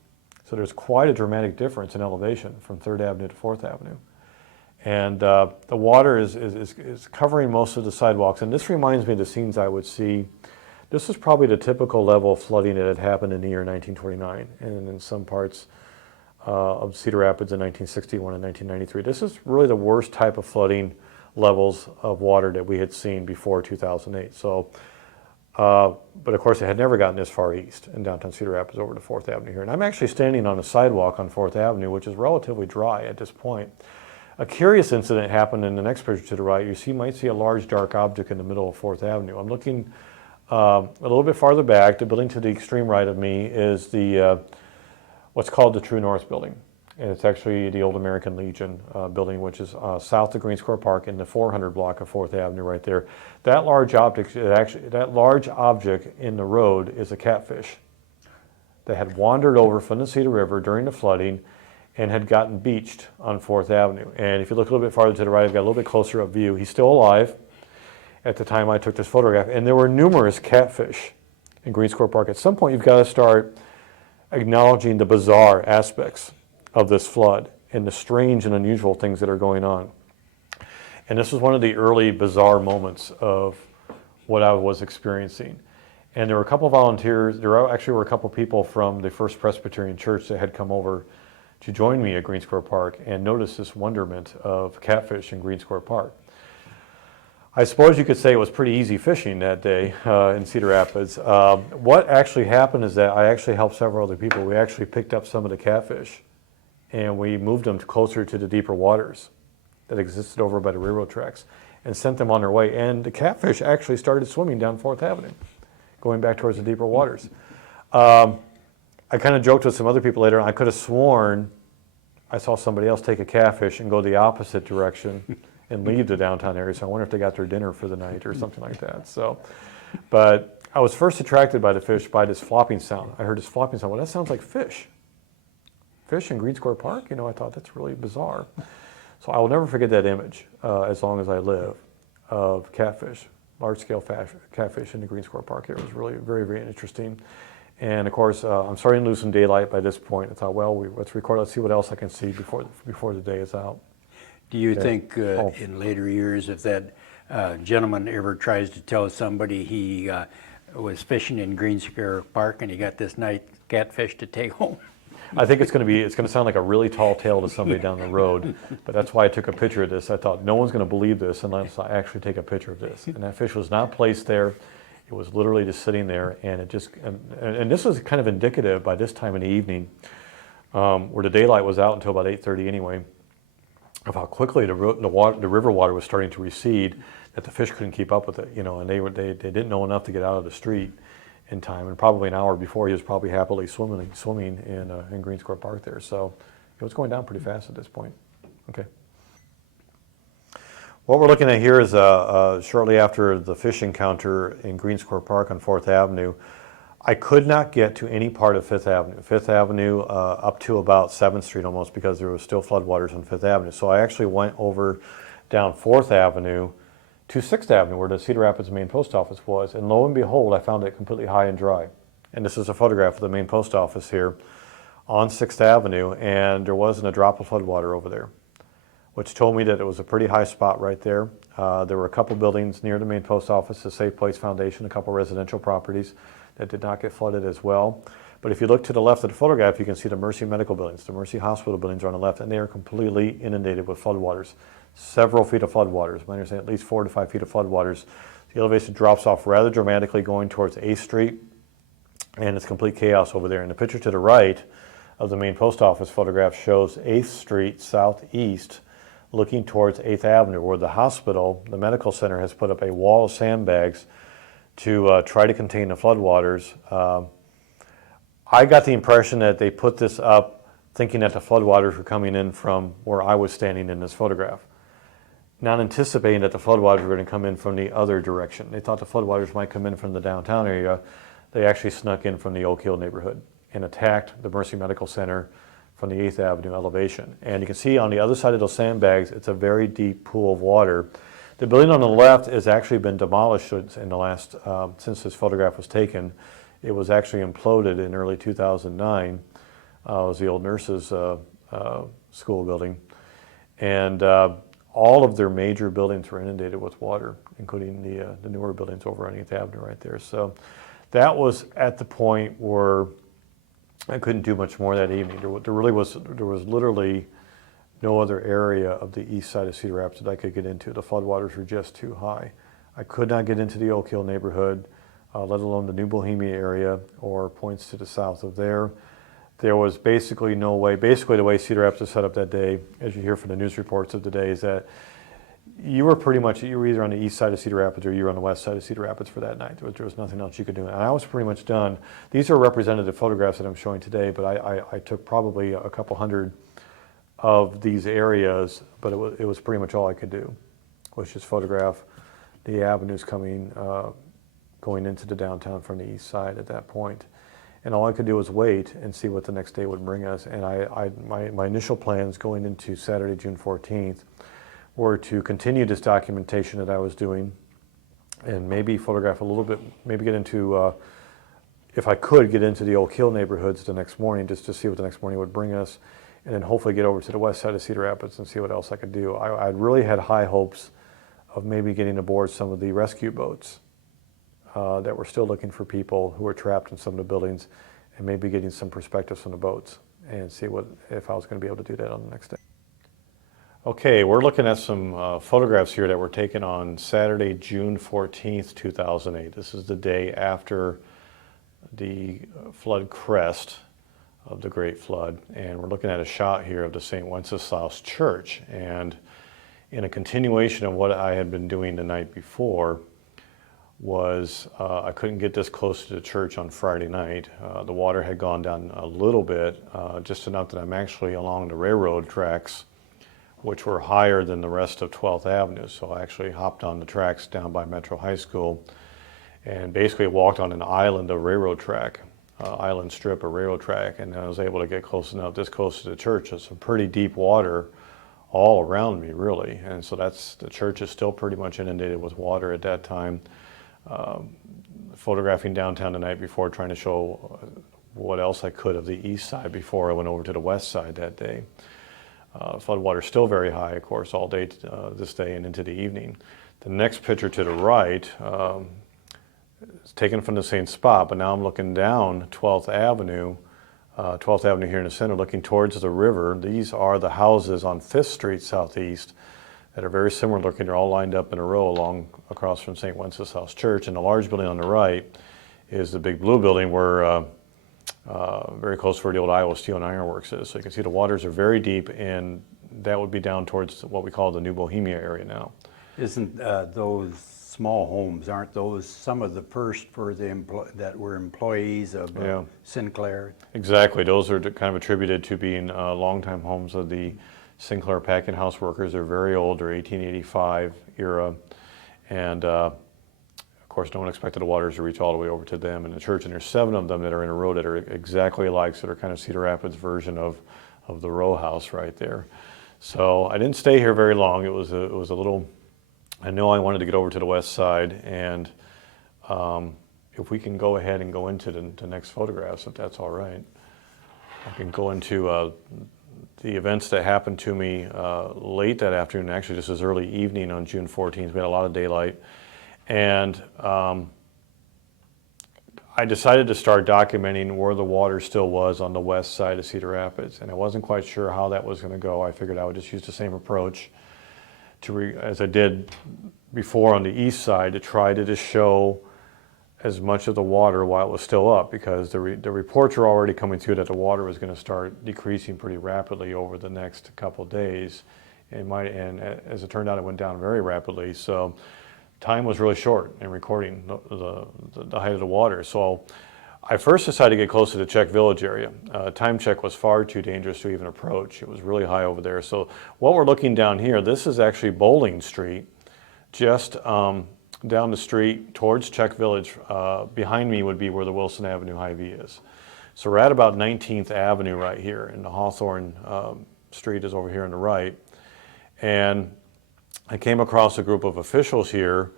So there's quite a dramatic difference in elevation from 3rd Avenue to 4th Avenue. And the water is covering most of the sidewalks. And this reminds me of the scenes I would see. This is probably the typical level of flooding that had happened in the year 1929, and in some parts of Cedar Rapids in 1961 and 1993. This is really the worst type of flooding levels of water that we had seen before 2008. So, but of course it had never gotten this far east in downtown Cedar Rapids over to 4th Avenue here. And I'm actually standing on a sidewalk on 4th Avenue, which is relatively dry at this point. A curious incident happened in the next picture to the right. You might see a large dark object in the middle of 4th Avenue. I'm looking a little bit farther back. The building to the extreme right of me is the what's called the True North building. And it's actually the old American Legion building, which is south of Green Square Park in the 400 block of 4th Avenue right there. That large object in the road is a catfish that had wandered over from the Cedar River during the flooding and had gotten beached on 4th Avenue. And if you look a little bit farther to the right, I've got a little bit closer up view. He's still alive at the time I took this photograph. And there were numerous catfish in Green Square Park. At some point, you've got to start acknowledging the bizarre aspects of this flood and the strange and unusual things that are going on. And this was one of the early bizarre moments of what I was experiencing. And there were a couple of volunteers, there actually were a couple of people from the First Presbyterian Church that had come over to join me at Green Square Park and notice this wonderment of catfish in Green Square Park. I suppose you could say it was pretty easy fishing that day in Cedar Rapids. What actually happened is that I actually helped several other people. We actually picked up some of the catfish and we moved them closer to the deeper waters that existed over by the railroad tracks and sent them on their way. And the catfish actually started swimming down 4th Avenue, going back towards the deeper waters. I kind of joked with some other people later on. I could have sworn I saw somebody else take a catfish and go the opposite direction and leave the downtown area. So I wonder if they got their dinner for the night or something like that. So, but I was first attracted by the fish by this flopping sound. I heard this flopping sound. Well, that sounds like fish. fish in Green Square Park? You know, I thought that's really bizarre. So I will never forget that image as long as I live of catfish, large-scale catfish in the Green Square Park. It was really very, very interesting. And of course, I'm starting to lose some daylight by this point. I thought, well, let's record, let's see what else I can see before the day is out. Do you think in later years, if that gentleman ever tries to tell somebody he was fishing in Green Square Park and he got this nice catfish to take home? I think it's going to sound like a really tall tale to somebody down the road, but that's why I took a picture of this. I thought no one's going to believe this unless I actually take a picture of this. And that fish was not placed there. It was literally just sitting there, and it just, and this was kind of indicative by this time in the evening, where the daylight was out until about 8:30 anyway, of how quickly the river water was starting to recede, that the fish couldn't keep up with it, you know, and they didn't know enough to get out of the street in time, and probably an hour before he was probably happily swimming in Green Square Park there. So it was going down pretty fast at this point. Okay. What we're looking at here is shortly after the fish encounter in Green Square Park on 4th Avenue. I could not get to any part of 5th Avenue. 5th Avenue up to about 7th Street almost, because there was still floodwaters on 5th Avenue. So I actually went over down 4th Avenue to 6th Avenue, where the Cedar Rapids main post office was, and lo and behold, I found it completely high and dry. And this is a photograph of the main post office here on 6th Avenue, and there wasn't a drop of floodwater over there, which told me that it was a pretty high spot right there. There were a couple buildings near the main post office, the Safe Place Foundation, a couple residential properties that did not get flooded as well. But if you look to the left of the photograph, you can see the Mercy Medical buildings. The Mercy Hospital buildings are on the left, and they are completely inundated with floodwaters. Several feet of floodwaters. I understand at least 4 to 5 feet of floodwaters. The elevation drops off rather dramatically going towards 8th Street, and it's complete chaos over there. And the picture to the right of the main post office photograph shows 8th Street southeast looking towards 8th Avenue, where the hospital, the medical center, has put up a wall of sandbags to try to contain the floodwaters. I got the impression that they put this up thinking that the floodwaters were coming in from where I was standing in this photograph, not anticipating that the floodwaters were going to come in from the other direction. They thought the floodwaters might come in from the downtown area. They actually snuck in from the Oak Hill neighborhood and attacked the Mercy Medical Center from the 8th Avenue elevation. And you can see on the other side of those sandbags, it's a very deep pool of water. The building on the left has actually been demolished in the last, since this photograph was taken. It was actually imploded in early 2009. It was the old nurses' school building. And all of their major buildings were inundated with water, including the newer buildings over on 8th Avenue right there. So that was at the point where I couldn't do much more that evening. There was literally no other area of the east side of Cedar Rapids that I could get into. The floodwaters were just too high. I could not get into the Oak Hill neighborhood, let alone the New Bohemia area or points to the south of there. There was basically no way. Basically, the way Cedar Rapids was set up that day, as you hear from the news reports of the day, is that you were either on the east side of Cedar Rapids or you were on the west side of Cedar Rapids for that night. There was nothing else you could do. And I was pretty much done. These are representative photographs that I'm showing today, but I took probably a couple hundred of these areas, but it was pretty much all I could do, was just photograph the avenues going into the downtown from the east side at that point. And all I could do was wait and see what the next day would bring us. And my initial plans going into Saturday, June 14th, were to continue this documentation that I was doing and maybe photograph a little bit, maybe get into, if I could, get into the Oak Hill neighborhoods the next morning just to see what the next morning would bring us, and then hopefully get over to the west side of Cedar Rapids and see what else I could do. I really had high hopes of maybe getting aboard some of the rescue boats that were still looking for people who were trapped in some of the buildings, and maybe getting some perspectives from the boats and see if I was going to be able to do that on the next day. Okay, we're looking at some photographs here that were taken on Saturday, June 14th, 2008. This is the day after the flood crest of the Great Flood, and we're looking at a shot here of the St. Wenceslaus Church. And in a continuation of what I had been doing the night before was I couldn't get this close to the church on Friday night. The water had gone down a little bit, just enough that I'm actually along the railroad tracks, which were higher than the rest of 12th Avenue. So I actually hopped on the tracks down by Metro High School and basically walked on an island of railroad track island strip or railroad track, and I was able to get close enough, this close to the church. It's some pretty deep water all around me, really, and so the church is still pretty much inundated with water at that time. Photographing downtown the night before, trying to show what else I could of the east side before I went over to the west side that day. Floodwater still very high, of course, all day this day and into the evening. The next picture to the right is taken from the same spot, but now I'm looking down 12th Avenue here in the center, looking towards the river. These are the houses on 5th Street Southeast that are very similar looking. They're all lined up in a row across from St. Wenceslas Church, and the large building on the right is the big blue building where very close to where the old Iowa Steel and Iron Works is. So you can see the waters are very deep, and that would be down towards what we call the New Bohemia area now. Isn't those small homes, aren't those some of the first for that were employees of Sinclair? Exactly. Those are kind of attributed to being longtime homes of the Sinclair packing house workers. They're very old. They're 1885 era, and of course, no one expected the waters to reach all the way over to them and the church. And there's 7 of them that are in a row that are exactly alike, so they're kind of Cedar Rapids version of the row house right there. So I didn't stay here very long. It was a little. I know I wanted to get over to the west side, and if we can go ahead and go into the next photographs, if that's all right, I can go into the events that happened to me late that afternoon. Actually, this is early evening on June 14th. We had a lot of daylight. And I decided to start documenting where the water still was on the west side of Cedar Rapids. And I wasn't quite sure how that was going to go. I figured I would just use the same approach as I did before on the east side, to try to just show as much of the water while it was still up, because the reports are already coming through that the water was going to start decreasing pretty rapidly over the next couple of days. And as it turned out, it went down very rapidly. So time was really short in recording the height of the water. So I first decided to get closer to Czech Village area. Time check was far too dangerous to even approach. It was really high over there. So what we're looking down here, this is actually Bowling Street, just down the street towards Czech Village. Behind me would be where the Wilson Avenue Hy-V is. So we're at about 19th Avenue right here, and the Hawthorne Street is over here on the right. And I came across a group of officials here,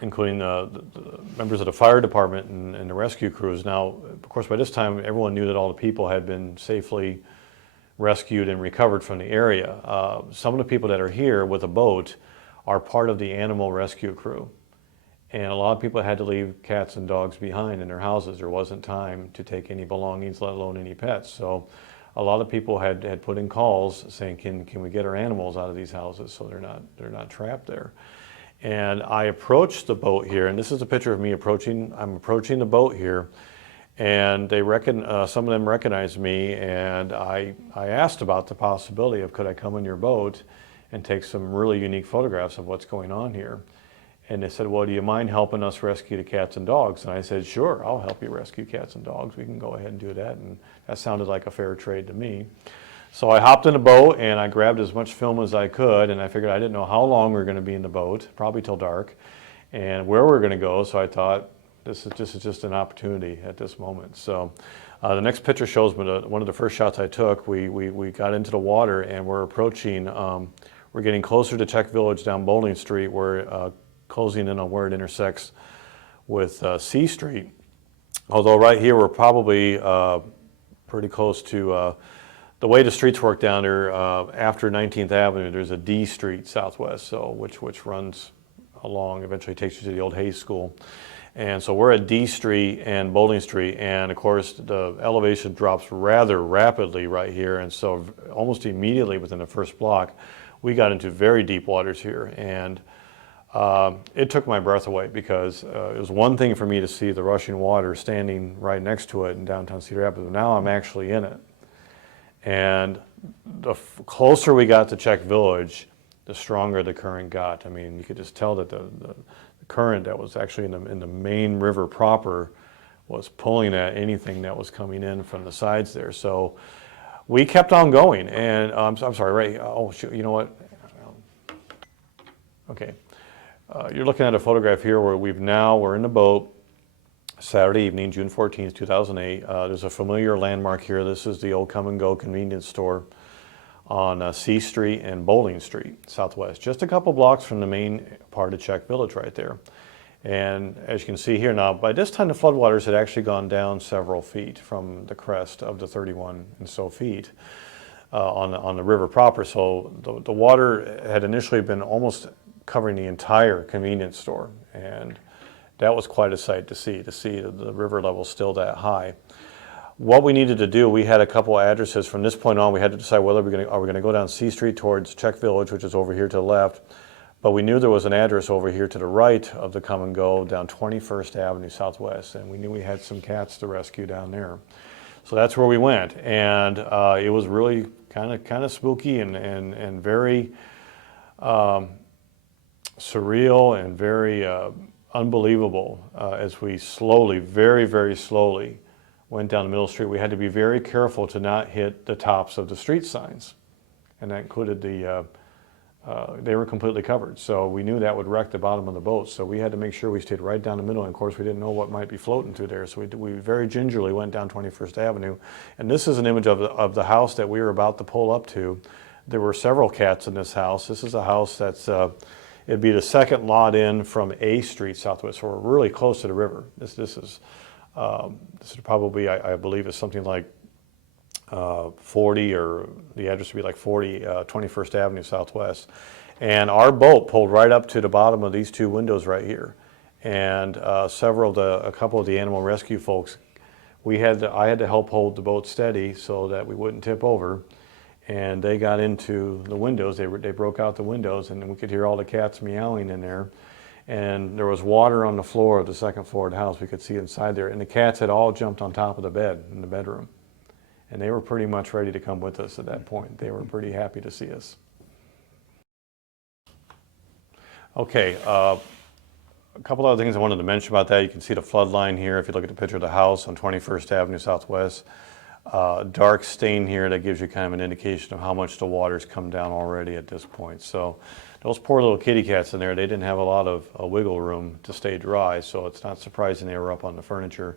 including the members of the fire department and the rescue crews. Now, of course, by this time, everyone knew that all the people had been safely rescued and recovered from the area. Some of the people that are here with a boat are part of the animal rescue crew. And a lot of people had to leave cats and dogs behind in their houses. There wasn't time to take any belongings, let alone any pets. So a lot of people had put in calls saying, can we get our animals out of these houses so they're not trapped there. And I approached the boat here, and this is a picture of me I'm approaching the boat here, and some of them recognized me, and I asked about the possibility of, could I come in your boat and take some really unique photographs of what's going on here. And they said, well, do you mind helping us rescue the cats and dogs? And I said, sure, I'll help you rescue cats and dogs. We can go ahead and do that. And that sounded like a fair trade to me. So I hopped in the boat and I grabbed as much film as I could, and I figured I didn't know how long we were going to be in the boat, probably till dark, and where we were going to go. So I thought, this is just an opportunity at this moment. So the next picture shows me one of the first shots I took. We got into the water, and we're approaching, we're getting closer to Czech Village down Bowling Street. We're closing in on where it intersects with C Street. Although right here we're probably pretty close to the way the streets work down there. After 19th Avenue, there's a D Street Southwest, which runs along, eventually takes you to the old Hayes School. And so we're at D Street and Bowling Street, and of course the elevation drops rather rapidly right here, and so almost immediately within the first block we got into very deep waters here, and it took my breath away, because it was one thing for me to see the rushing water standing right next to it in downtown Cedar Rapids, but now I'm actually in it. And the closer we got to Czech Village, the stronger the current got. I mean, you could just tell that the current that was actually in the main river proper was pulling at anything that was coming in from the sides there. So we kept on going, and I'm sorry, Ray. Oh, shoot, you know what? Okay. You're looking at a photograph here where we're in the boat, Saturday evening, June 14th, 2008. There's a familiar landmark here. This is the old Come and Go convenience store on C Street and Bowling Street, Southwest. Just a couple blocks from the main part of Czech Village right there. And as you can see here now, by this time the floodwaters had actually gone down several feet from the crest of the 31 and so feet on the river proper. So the water had initially been almost covering the entire convenience store. And that was quite a sight to see the river level still that high. What we needed to do, we had a couple addresses. From this point on, we had to decide whether are we going to go down C Street towards Czech Village, which is over here to the left. But we knew there was an address over here to the right of the Come and Go down 21st Avenue Southwest, and we knew we had some cats to rescue down there. So that's where we went, and it was really kind of spooky and very surreal and very unbelievable as we slowly, very, very slowly went down the middle street. We had to be very careful to not hit the tops of the street signs, and that included they were completely covered. So we knew that would wreck the bottom of the boat. So we had to make sure we stayed right down the middle. And of course, we didn't know what might be floating through there. So we very gingerly went down 21st Avenue. And this is an image of the house that we were about to pull up to. There were several cats in this house. This is a house that's, it'd be the second lot in from A Street Southwest. So we're really close to the river. This is probably, I believe, is something like 40, or the address would be like 40 21st Avenue Southwest. And our boat pulled right up to the bottom of these two windows right here. And a couple of the animal rescue folks, I had to help hold the boat steady so that we wouldn't tip over. And they got into the windows, they broke out the windows, and we could hear all the cats meowing in there. And there was water on the floor of the second floor of the house. We could see inside there. And the cats had all jumped on top of the bed in the bedroom. And they were pretty much ready to come with us at that point. They were pretty happy to see us. Okay, a couple other things I wanted to mention about that. You can see the flood line here if you look at the picture of the house on 21st Avenue Southwest. Dark stain here that gives you kind of an indication of how much the water's come down already at this point. So those poor little kitty cats in there, they didn't have a lot of wiggle room to stay dry, so it's not surprising they were up on the furniture.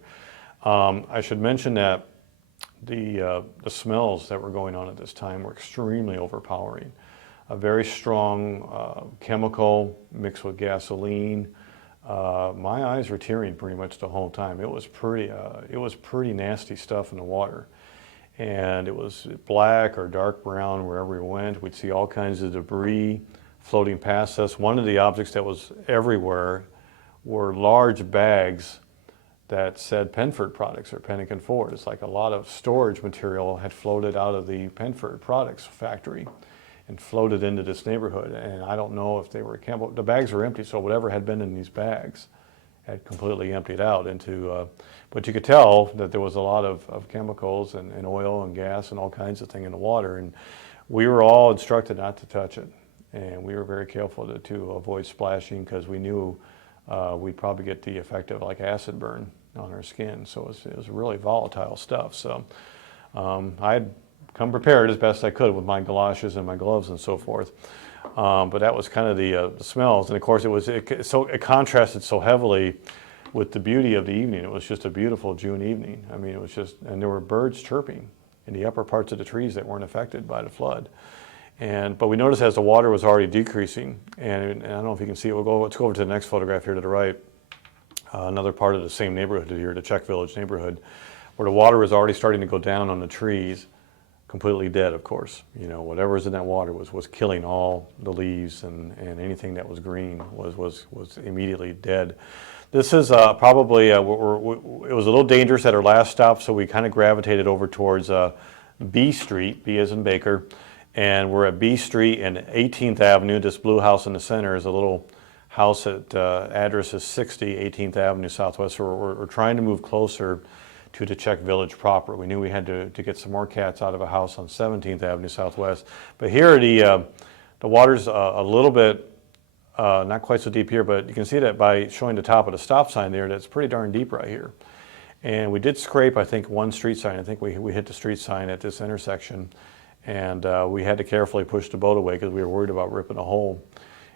I should mention that the smells that were going on at this time were extremely overpowering. A very strong chemical mixed with gasoline. My eyes were tearing pretty much the whole time. It was pretty nasty stuff in the water. And it was black or dark brown wherever we went. We'd see all kinds of debris floating past us. One of the objects that was everywhere were large bags that said Penford products or Pennington Ford. It's like a lot of storage material had floated out of the Penford products factory and floated into this neighborhood. And I don't know if they were chemical. The bags were empty, so whatever had been in these bags had completely emptied out into, but you could tell that there was a lot of chemicals and oil and gas and all kinds of things in the water. And we were all instructed not to touch it. And we were very careful to avoid splashing because we knew we'd probably get the effect of like acid burn on our skin. So it was really volatile stuff. So I had come prepared as best I could with my galoshes and my gloves and so forth. But that was kind of the smells. And of course it contrasted so heavily with the beauty of the evening. It was just a beautiful June evening. I mean, it was just, and there were birds chirping in the upper parts of the trees that weren't affected by the flood. But we noticed as the water was already decreasing, and I don't know if you can see it, let's go over to the next photograph here to the right, another part of the same neighborhood here, the Czech Village neighborhood, where the water was already starting to go down on the trees, completely dead, of course. You know, whatever was in that water was killing all the leaves, and anything that was green was immediately dead. This is probably, it was a little dangerous at our last stop, so we kind of gravitated over towards B Street, B as in Baker. And we're at B Street and 18th Avenue. This blue house in the center is a little house that address is 60 18th Avenue Southwest. So we're trying to move closer to the Czech Village proper. We knew we had to get some more cats out of a house on 17th Avenue Southwest. But here the water's a little bit, not quite so deep here, but you can see that by showing the top of the stop sign there, that's pretty darn deep right here. And we did scrape, I think, one street sign. I think we hit the street sign at this intersection. And we had to carefully push the boat away because we were worried about ripping a hole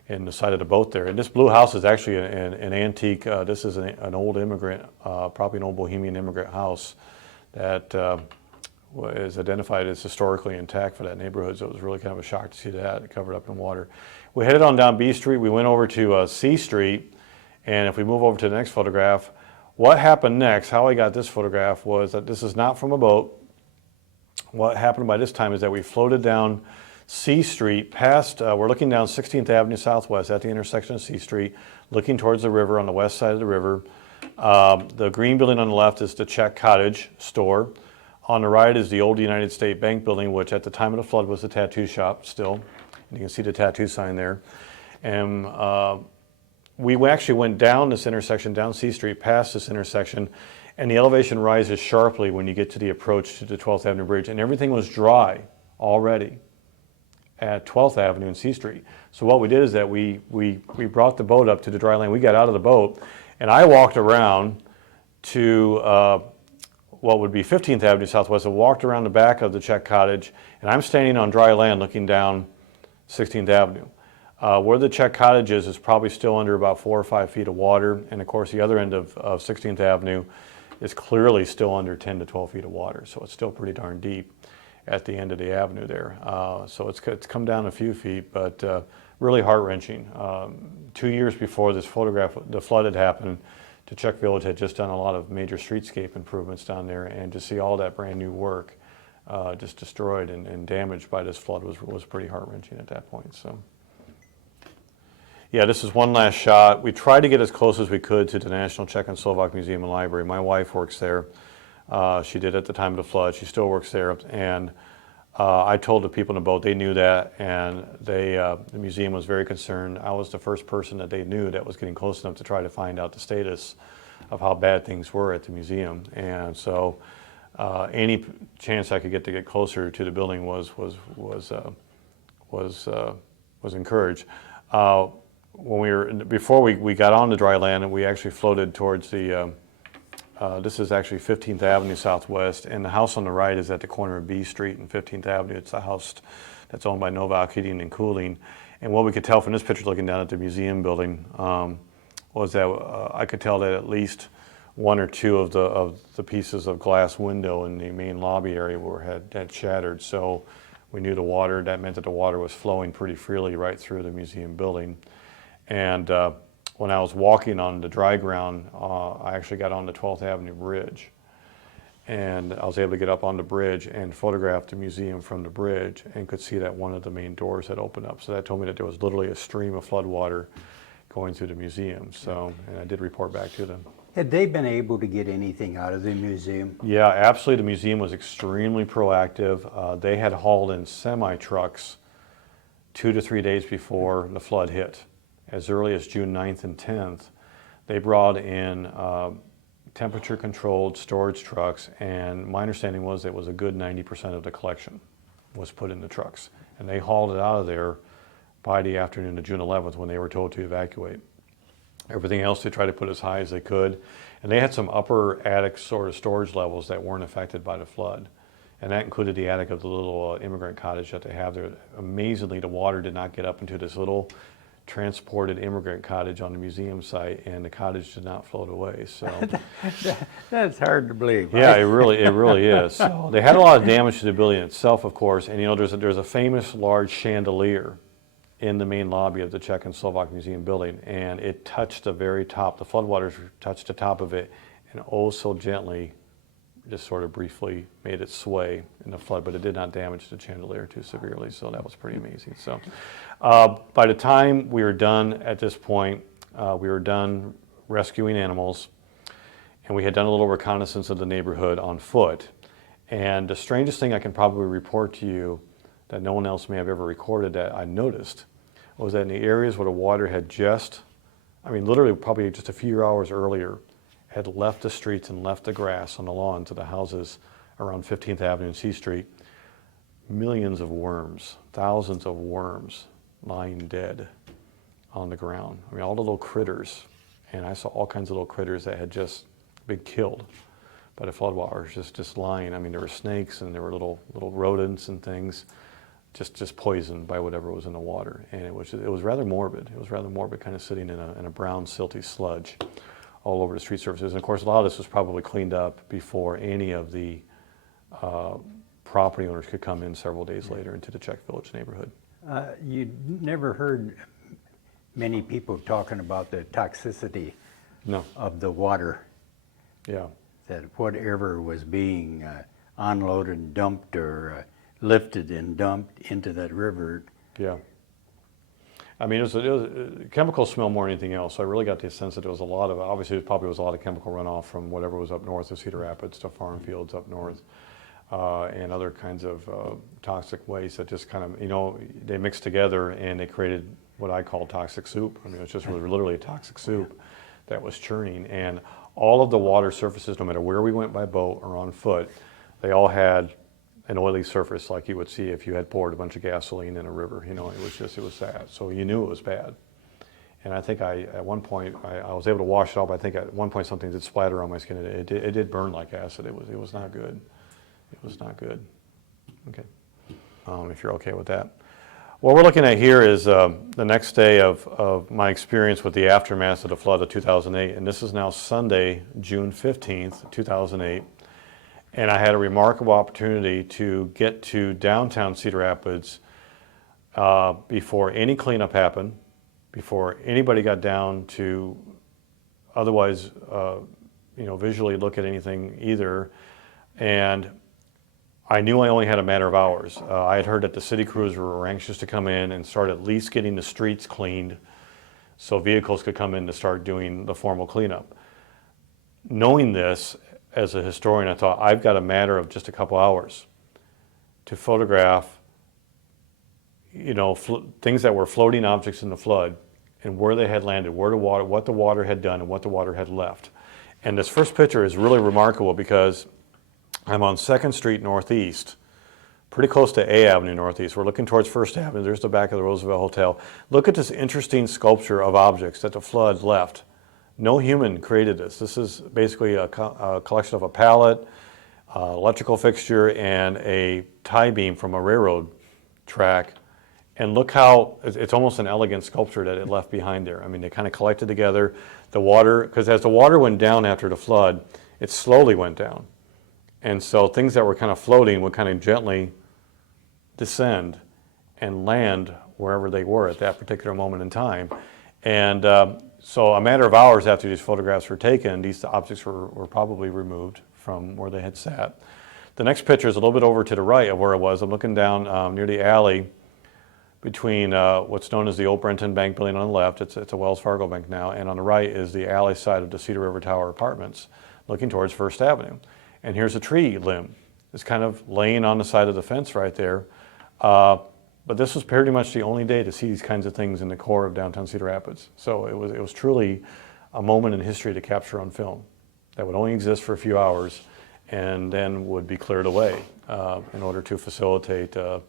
in the side of the boat there. And this blue house is actually an antique, this is an old immigrant, probably an old Bohemian immigrant house that is identified as historically intact for that neighborhood. So it was really kind of a shock to see that covered up in water. We headed on down B Street. We went over to C Street. And if we move over to the next photograph, what happened next, how I got this photograph was that this is not from a boat. What happened by this time is that we floated down C Street past, we're looking down 16th Avenue Southwest at the intersection of C Street, looking towards the river on the west side of the river. The green building on the left is the Czech Cottage store. On the right is the old United States Bank building, which at the time of the flood was a tattoo shop still. And you can see the tattoo sign there. And we actually went down this intersection, down C Street, past this intersection, and the elevation rises sharply when you get to the approach to the 12th Avenue Bridge, and everything was dry already at 12th Avenue and C Street. So what we did is that we brought the boat up to the dry land. We got out of the boat, and I walked around to what would be 15th Avenue Southwest. I walked around the back of the Czech Cottage, and I'm standing on dry land looking down 16th Avenue. Where the Czech Cottage is probably still under about 4 or 5 feet of water, and of course the other end of 16th Avenue is clearly still under 10 to 12 feet of water, so it's still pretty darn deep at the end of the avenue there. So it's come down a few feet, but really heart-wrenching. 2 years before this photograph, the flood had happened, the Czech Village had just done a lot of major streetscape improvements down there, and to see all that brand new work just destroyed and damaged by this flood was pretty heart-wrenching at that point. So, yeah, this is one last shot. We tried to get as close as we could to the National Czech and Slovak Museum and Library. My wife works there. She did at the time of the flood. She still works there. And I told the people in the boat, they knew that, and the museum was very concerned. I was the first person that they knew that was getting close enough to try to find out the status of how bad things were at the museum. And so any chance I could get to get closer to the building was encouraged. Before we got on the dry land, and we actually floated towards the this is actually 15th Avenue Southwest, and the house on the right is at the corner of B Street and 15th Avenue. It's a house that's owned by Novak Heating and Cooling. And what we could tell from this picture looking down at the museum building was that I could tell that at least 1 or 2 of the pieces of glass window in the main lobby area had shattered. So we knew that meant that the water was flowing pretty freely right through the museum building. And when I was walking on the dry ground, I actually got on the 12th Avenue Bridge. And I was able to get up on the bridge and photograph the museum from the bridge, and could see that one of the main doors had opened up. So that told me that there was literally a stream of flood water going through the museum. So, and I did report back to them. Had they been able to get anything out of the museum? Yeah, absolutely. The museum was extremely proactive. They had hauled in semi-trucks 2 to 3 days before the flood hit. As early as June 9th and 10th, they brought in temperature-controlled storage trucks, and my understanding was it was a good 90% of the collection was put in the trucks. And they hauled it out of there by the afternoon of June 11th when they were told to evacuate. Everything else they tried to put as high as they could. And they had some upper attic sort of storage levels that weren't affected by the flood. And that included the attic of the little immigrant cottage that they have there. Amazingly, the water did not get up into this little transported immigrant cottage on the museum site, and the cottage did not float away. So That's hard to believe. yeah, it really is. So they had a lot of damage to the building itself, of course, and there's a famous large chandelier in the main lobby of the Czech and Slovak Museum building, and it touched the very top. The floodwaters touched the top of it, and oh so gently, just sort of briefly made it sway in the flood, but it did not damage the chandelier too severely, so that was pretty amazing. So by the time we were done at this point, we were done rescuing animals, and we had done a little reconnaissance of the neighborhood on foot. And the strangest thing I can probably report to you that no one else may have ever recorded that I noticed was that in the areas where the water had literally probably just a few hours earlier, had left the streets and left the grass on the lawn to the houses around 15th Avenue and C Street, millions of worms, thousands of worms lying dead on the ground. I mean, all the little critters, and I saw all kinds of little critters that had just been killed by the floodwaters, just lying. I mean, there were snakes and there were little rodents and things. just poisoned by whatever was in the water. And it was rather morbid. It was rather morbid, kind of sitting in a brown, silty sludge all over the street surfaces. And of course, a lot of this was probably cleaned up before any of the property owners could come in several days later into the Czech Village neighborhood. You never heard many people talking about the toxicity No. of the water, Yeah. that whatever was being unloaded and dumped or lifted and dumped into that river. Yeah. I mean, it was chemical smell more than anything else. So I really got the sense that there was a lot of, obviously it probably was a lot of chemical runoff from whatever was up north of Cedar Rapids to farm fields up north, and other kinds of toxic waste that just kind of, they mixed together and they created what I call toxic soup. I mean, it was just literally a toxic soup that was churning. And all of the water surfaces, no matter where we went by boat or on foot, they all had an oily surface like you would see if you had poured a bunch of gasoline in a river. It was sad. So you knew it was bad. And I think at one point, I was able to wash it off. I think at one point something did splatter on my skin. It did burn like acid. It was not good. It was not good. Okay. If you're okay with that. What we're looking at here is the next day of my experience with the aftermath of the flood of 2008. And this is now Sunday, June 15th, 2008. And I had a remarkable opportunity to get to downtown Cedar Rapids before any cleanup happened, before anybody got down to otherwise, visually look at anything either. And I knew I only had a matter of hours. I had heard that the city crews were anxious to come in and start at least getting the streets cleaned so vehicles could come in to start doing the formal cleanup. Knowing this, as a historian, I thought, I've got a matter of just a couple hours to photograph, things that were floating objects in the flood and where they had landed, what the water had done and what the water had left. And this first picture is really remarkable because I'm on 2nd Street Northeast, pretty close to A Avenue Northeast. We're looking towards First Avenue. There's the back of the Roosevelt Hotel. Look at this interesting sculpture of objects that the flood left. No human created this. This is basically a collection of a pallet, electrical fixture, and a tie beam from a railroad track. And look how, it's almost an elegant sculpture that it left behind there. I mean, they kind of collected together the water, because as the water went down after the flood, it slowly went down. And so things that were kind of floating would kind of gently descend and land wherever they were at that particular moment in time. And so a matter of hours after these photographs were taken, these objects were probably removed from where they had sat. The next picture is a little bit over to the right of where it was. I'm looking down near the alley between what's known as the Old Brenton Bank building on the left. It's a Wells Fargo bank now. And on the right is the alley side of the Cedar River Tower apartments, looking towards First Avenue. And here's a tree limb. It's kind of laying on the side of the fence right there. But this was pretty much the only day to see these kinds of things in the core of downtown Cedar Rapids. So it was truly a moment in history to capture on film that would only exist for a few hours and then would be cleared away in order to facilitate the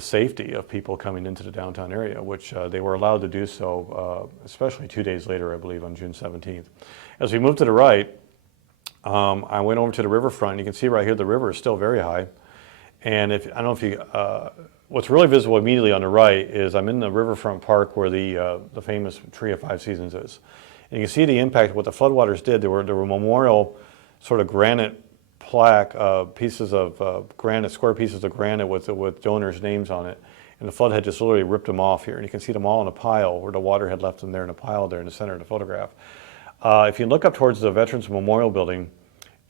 safety of people coming into the downtown area, which they were allowed to do so, especially 2 days later, I believe, on June 17th. As we move to the right, I went over to the riverfront. You can see right here the river is still very high. And I don't know if you, what's really visible immediately on the right is I'm in the riverfront park where the famous Tree of Five Seasons is. And you can see the impact of what the floodwaters did. There were memorial sort of granite plaque, pieces of granite, square pieces of granite with donors' names on it. And the flood had just literally ripped them off here. And you can see them all in a pile where the water had left them there in a pile there in the center of the photograph. If you look up towards the Veterans Memorial Building,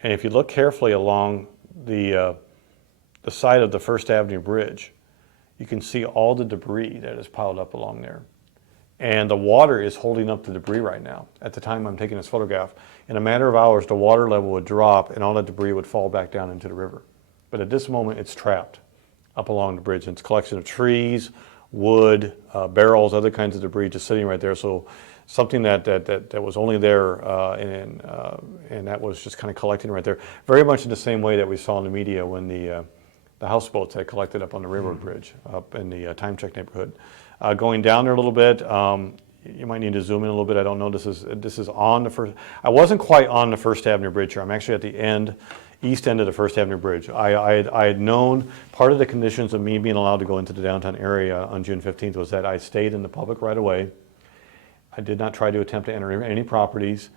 and if you look carefully along the side of the First Avenue Bridge, you can see all the debris that is piled up along there. And the water is holding up the debris right now. At the time I'm taking this photograph, in a matter of hours, the water level would drop and all the debris would fall back down into the river. But at this moment, it's trapped up along the bridge. And it's a collection of trees, wood, barrels, other kinds of debris just sitting right there. So something that was only there and that was just kind of collecting right there. Very much in the same way that we saw in the media when the houseboats had collected up on the railroad bridge up in the Time Check neighborhood. Going down there a little bit, you might need to zoom in a little bit. I don't know, this is on the first, I wasn't quite on the First Avenue Bridge here. I'm actually at the end east end of the First Avenue Bridge. I had known part of the conditions of me being allowed to go into the downtown area on June 15th was that I stayed in the public right of way. I did not try to attempt to enter any properties,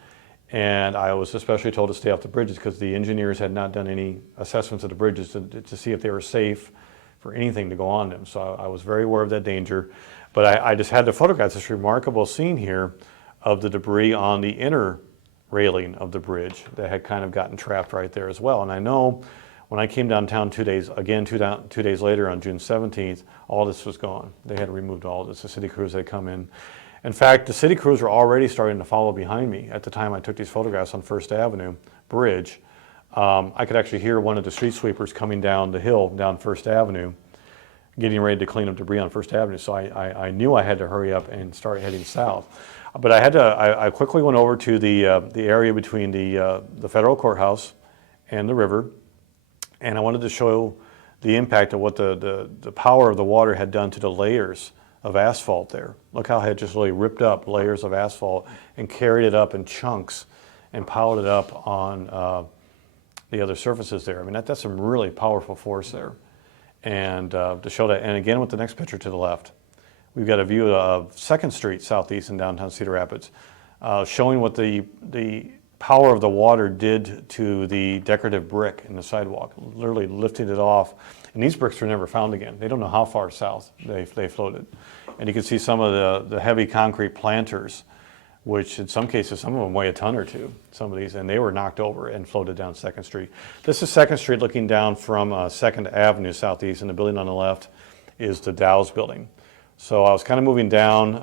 and I was especially told to stay off the bridges because the engineers had not done any assessments of the bridges to see if they were safe for anything to go on them. So I was very aware of that danger, but I just had to photograph this remarkable scene here of the debris on the inner railing of the bridge that had kind of gotten trapped right there as well. And I know when I came downtown 2 days, again, two days later on June 17th, all this was gone. They had removed all this. The city crews had come in. In fact, the city crews were already starting to follow behind me at the time I took these photographs on First Avenue Bridge. I could actually hear one of the street sweepers coming down the hill, down First Avenue, getting ready to clean up debris on First Avenue. So I knew I had to hurry up and start heading south. But I quickly went over to the area between the federal courthouse and the river, and I wanted to show the impact of what the power of the water had done to the layers of asphalt there. Look how it had just really ripped up layers of asphalt and carried it up in chunks and piled it up on the other surfaces there. I mean, that's some really powerful force there. And to show that, and again with the next picture to the left, we've got a view of 2nd Street Southeast in downtown Cedar Rapids, showing what the power of the water did to the decorative brick in the sidewalk, literally lifting it off. And these bricks were never found again. They don't know how far south they floated. And you can see some of the heavy concrete planters, which in some cases, some of them weigh a ton or two, some of these, and they were knocked over and floated down 2nd Street. This is 2nd Street looking down from 2nd Avenue Southeast, and the building on the left is the Dow's building. So I was kind of moving down.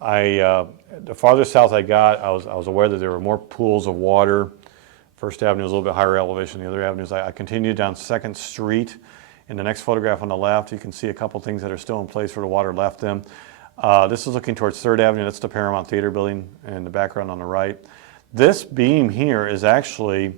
The farther south I got, I was aware that there were more pools of water. First Avenue was a little bit higher elevation than the other avenues. I continued down 2nd Street. In the next photograph on the left, you can see a couple things that are still in place where the water left them. This is looking towards 3rd Avenue. That's the Paramount Theater building in the background on the right. This beam here is actually,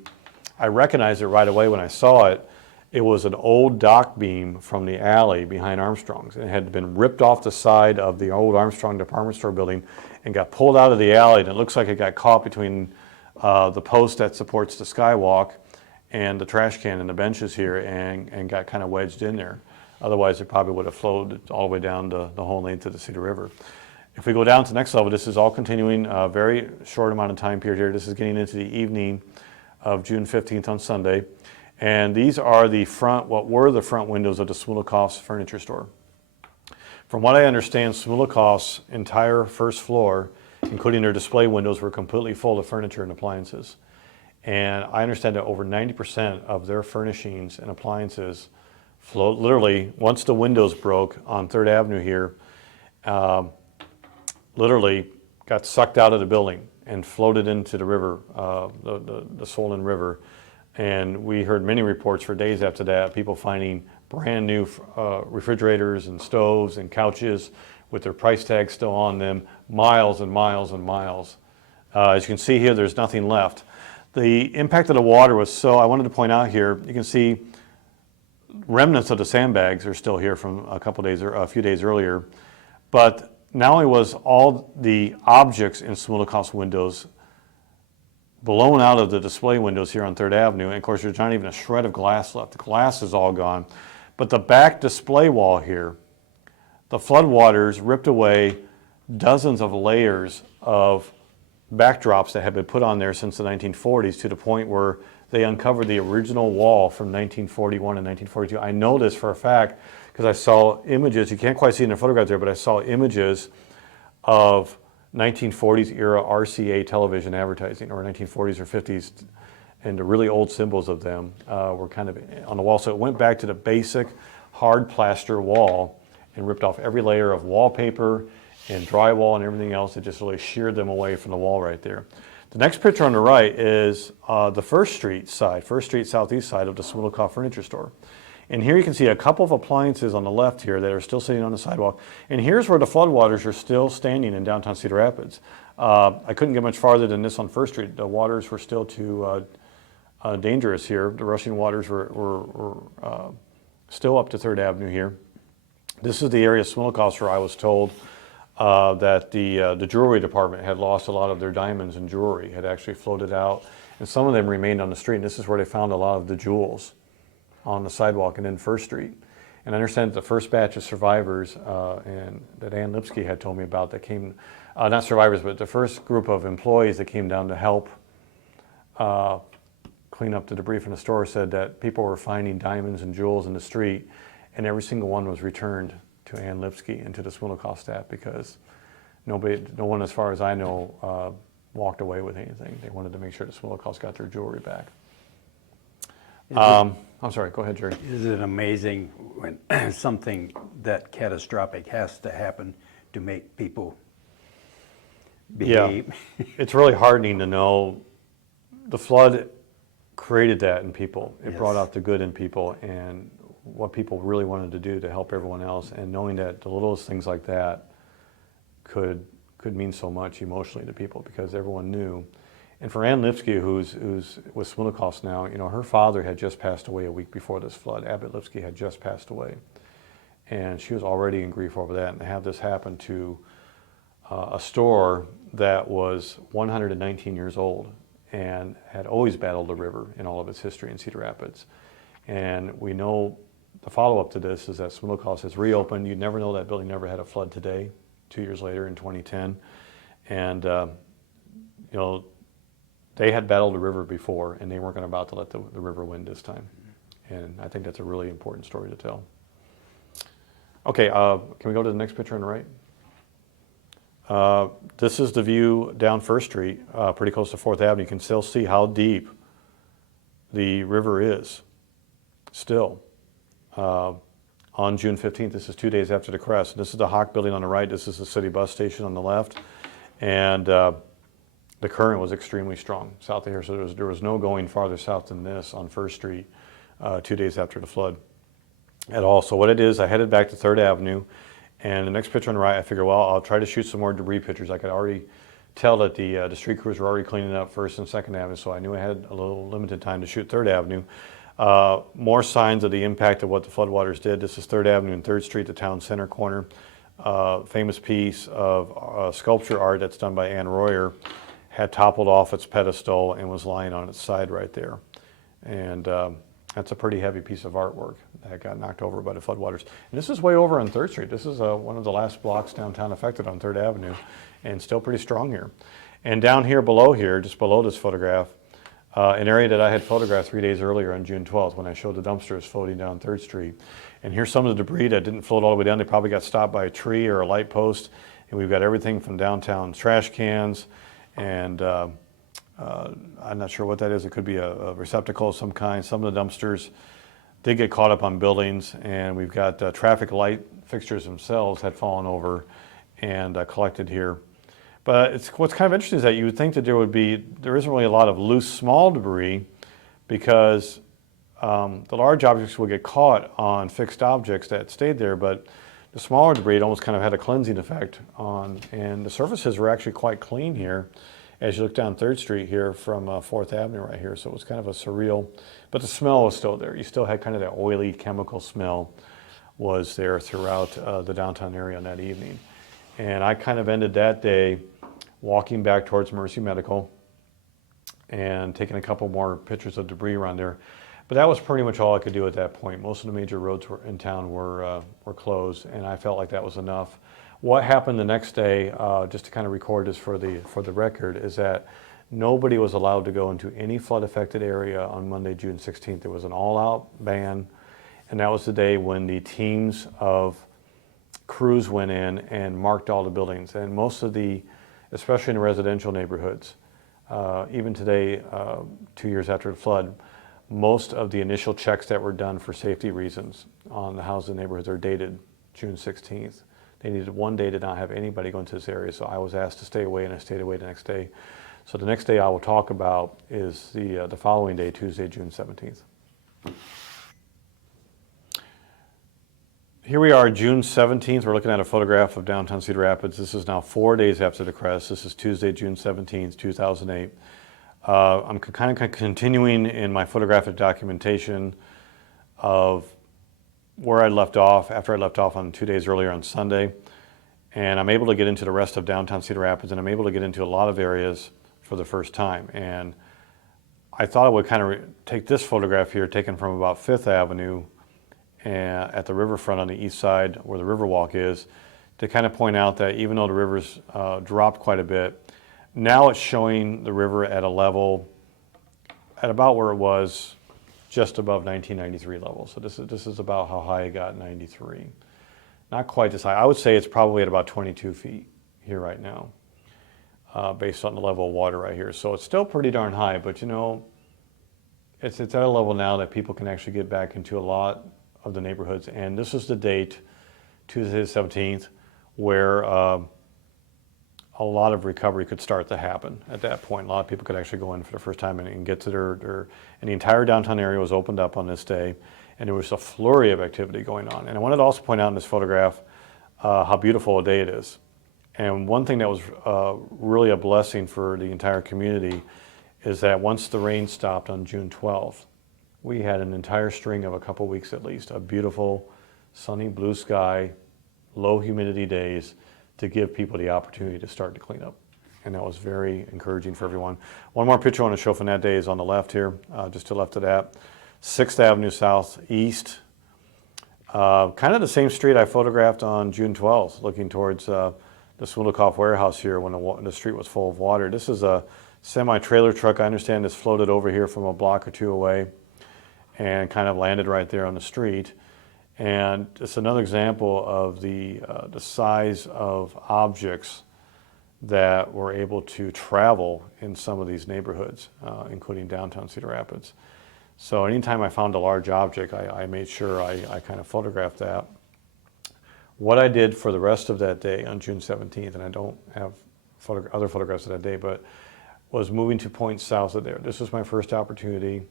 I recognized it right away when I saw it. It was an old dock beam from the alley behind Armstrong's. It had been ripped off the side of the old Armstrong department store building and got pulled out of the alley, and it looks like it got caught between the post that supports the skywalk and the trash can and the benches here and got kind of wedged in there. Otherwise, it probably would have flowed all the way down the whole length of the Cedar River. If we go down to the next level, this is all continuing a very short amount of time period here. This is getting into the evening of June 15th on Sunday. And these are what were the front windows of the Smolikoff's furniture store. From what I understand, Smolikoff's entire first floor, including their display windows, were completely full of furniture and appliances. And I understand that over 90% of their furnishings and appliances literally, once the windows broke on 3rd Avenue here, literally got sucked out of the building and floated into the river, the swollen river. And we heard many reports for days after that, people finding brand new refrigerators and stoves and couches with their price tags still on them, miles and miles and miles. As you can see here, there's nothing left. The impact of the water was so, I wanted to point out here, you can see remnants of the sandbags are still here from a few days earlier. But not only was all the objects in Smolikoff's windows blown out of the display windows here on 3rd Avenue, and of course there's not even a shred of glass left. The glass is all gone. But the back display wall here, the floodwaters ripped away dozens of layers of backdrops that had been put on there since the 1940s, to the point where they uncovered the original wall from 1941 and 1942. I know this for a fact because I saw images. You can't quite see in the photograph there, but I saw images of 1940s era RCA television advertising, or 1940s or 50s, and the really old symbols of them were kind of on the wall. So it went back to the basic hard plaster wall and ripped off every layer of wallpaper and drywall and everything else. It just really sheared them away from the wall right there. The next picture on the right is the 1st Street Southeast side of the Smolikoff furniture store. And here you can see a couple of appliances on the left here that are still sitting on the sidewalk. And here's where the floodwaters are still standing in downtown Cedar Rapids. I couldn't get much farther than this on 1st Street. The waters were still too dangerous here. The rushing waters were still up to 3rd Avenue here. This is the area of Smolikoff's where I was told that the jewelry department had lost a lot of their diamonds and jewelry, had actually floated out. and some of them remained on the street. And this is where they found a lot of the jewels on the sidewalk and in First Street. And I understand that the first batch of survivors and that Ann Lipsky had told me about that came, not survivors, but the first group of employees that came down to help clean up the debris from the store, said that people were finding diamonds and jewels in the street, and every single one was returned to Ann Lipsky and to the Swindle staff, because no one, as far as I know, walked away with anything. They wanted to make sure the Swindle got their jewelry back. I'm sorry, go ahead, Jerry. Is it amazing when something that catastrophic has to happen to make people behave? Yeah, it's really heartening to know the flood created that in people. It brought out the good in people and what people really wanted to do to help everyone else, and knowing that the littlest things like that could mean so much emotionally to people, because everyone knew. And for Ann Lipsky, who's with Swindle now, you know, her father had just passed away a week before this flood. Abbott Lipsky had just passed away, and she was already in grief over that. And to have this happen to a store that was 119 years old and had always battled the river in all of its history in Cedar Rapids. And we know the follow-up to this is that Swindle has reopened. You'd never know that building never had a flood today, 2 years later in 2010. And, you know, they had battled the river before, and they weren't about to let the river win this time. And I think that's a really important story to tell. Okay, can we go to the next picture on the right? This is the view down First Street, pretty close to 4th Avenue. You can still see how deep the river is still. On June 15th, this is 2 days after the crest. This is the Hawk building on the right. This is the city bus station on the left. And the current was extremely strong south of here, so there was no going farther south than this on First Street 2 days after the flood at all. So what it is, I headed back to 3rd Avenue, and the next picture on the right, I figured, well, I'll try to shoot some more debris pictures. I could already tell that the street crews were already cleaning up 1st and 2nd Avenue, so I knew I had a little limited time to shoot 3rd Avenue. More signs of the impact of what the floodwaters did. This is 3rd Avenue and 3rd Street, the town center corner. Famous piece of sculpture art that's done by Ann Royer had toppled off its pedestal and was lying on its side right there. And that's a pretty heavy piece of artwork that got knocked over by the floodwaters. And this is way over on 3rd Street. This is one of the last blocks downtown affected on 3rd Avenue, and still pretty strong here. And down here below here, just below this photograph, an area that I had photographed 3 days earlier on June 12th when I showed the dumpsters floating down 3rd Street. And here's some of the debris that didn't float all the way down. They probably got stopped by a tree or a light post. And we've got everything from downtown trash cans, and I'm not sure what that is. It could be a receptacle of some kind. Some of the dumpsters did get caught up on buildings, and we've got traffic light fixtures themselves had fallen over and collected here. But what's kind of interesting is that you would think that there isn't really a lot of loose small debris, because the large objects will get caught on fixed objects that stayed there, but the smaller debris, it almost kind of had a cleansing effect on, and the surfaces were actually quite clean here as you look down 3rd Street here from 4th Avenue right here. So it was kind of a surreal, but the smell was still there. You still had kind of that oily chemical smell was there throughout the downtown area on that evening. And I kind of ended that day walking back towards Mercy Medical and taking a couple more pictures of debris around there. But that was pretty much all I could do at that point. Most of the major roads in town were closed, and I felt like that was enough. What happened the next day, just to kind of record this for the record, is that nobody was allowed to go into any flood-affected area on Monday, June 16th. There was an all-out ban, and that was the day when the teams of crews went in and marked all the buildings. And most of especially in the residential neighborhoods, even today, 2 years after the flood, most of the initial checks that were done for safety reasons on the houses and neighborhoods are dated June 16th. They needed 1 day to not have anybody go into this area, so I was asked to stay away, and I stayed away the next day. So the next day I will talk about is the following day, Tuesday, June 17th. Here we are, June 17th. We're looking at a photograph of downtown Cedar Rapids. This is now 4 days after the crest. This is Tuesday, June 17th, 2008. I'm kind of continuing in my photographic documentation of where I left off after I left off on 2 days earlier on Sunday. And I'm able to get into the rest of downtown Cedar Rapids, and I'm able to get into a lot of areas for the first time. And I thought I would kind of take this photograph here, taken from about 5th Avenue at the riverfront on the east side where the Riverwalk is, to kind of point out that even though the river's dropped quite a bit, now it's showing the river at a level at about where it was just above 1993 level. So this is about how high it got in 93. Not quite this high. I would say it's probably at about 22 feet here right now, based on the level of water right here. So it's still pretty darn high, but you know, it's at a level now that people can actually get back into a lot of the neighborhoods. And this is the date, Tuesday the 17th, where a lot of recovery could start to happen at that point. A lot of people could actually go in for the first time and get to and the entire downtown area was opened up on this day, and there was a flurry of activity going on. And I wanted to also point out in this photograph how beautiful a day it is. And one thing that was really a blessing for the entire community is that once the rain stopped on June 12th, we had an entire string of a couple weeks at least of beautiful, sunny blue sky, low humidity days to give people the opportunity to start to clean up. And that was very encouraging for everyone. One more picture I want to show from that day is on the left here, just to the left of that. 6th Avenue Southeast. Kind of the same street I photographed on June 12th, looking towards the Swindlekoff warehouse here when the street was full of water. This is a semi-trailer truck. I understand this floated over here from a block or two away and kind of landed right there on the street. And it's another example of the size of objects that were able to travel in some of these neighborhoods, including downtown Cedar Rapids. So anytime I found a large object, I made sure I kind of photographed that. What I did for the rest of that day on June 17th, and I don't have other photographs of that day, but was moving to points south of there. This was my first opportunity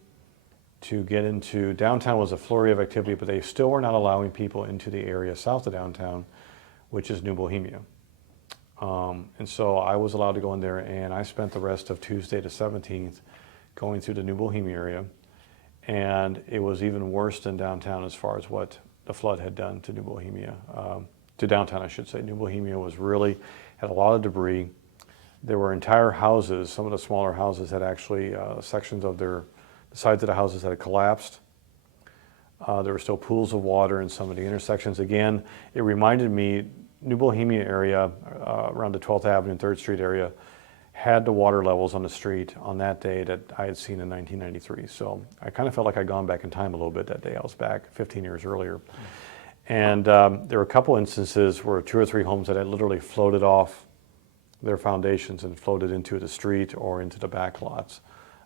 to get into downtown. Was a flurry of activity, but they still were not allowing people into the area south of downtown, which is New Bohemia. And so I was allowed to go in there, and I spent the rest of Tuesday the 17th going through the New Bohemia area. And it was even worse than downtown as far as what the flood had done to New Bohemia, to downtown, I should say. New Bohemia had a lot of debris. There were entire houses, some of the smaller houses had actually, sections of the sides of the houses had collapsed. There were still pools of water in some of the intersections. Again, it reminded me, New Bohemia area, around the 12th Avenue and 3rd Street area, had the water levels on the street on that day that I had seen in 1993. So I kind of felt like I'd gone back in time a little bit that day. I was back 15 years earlier. And there were a couple instances where 2 or 3 homes that had literally floated off their foundations and floated into the street or into the back lots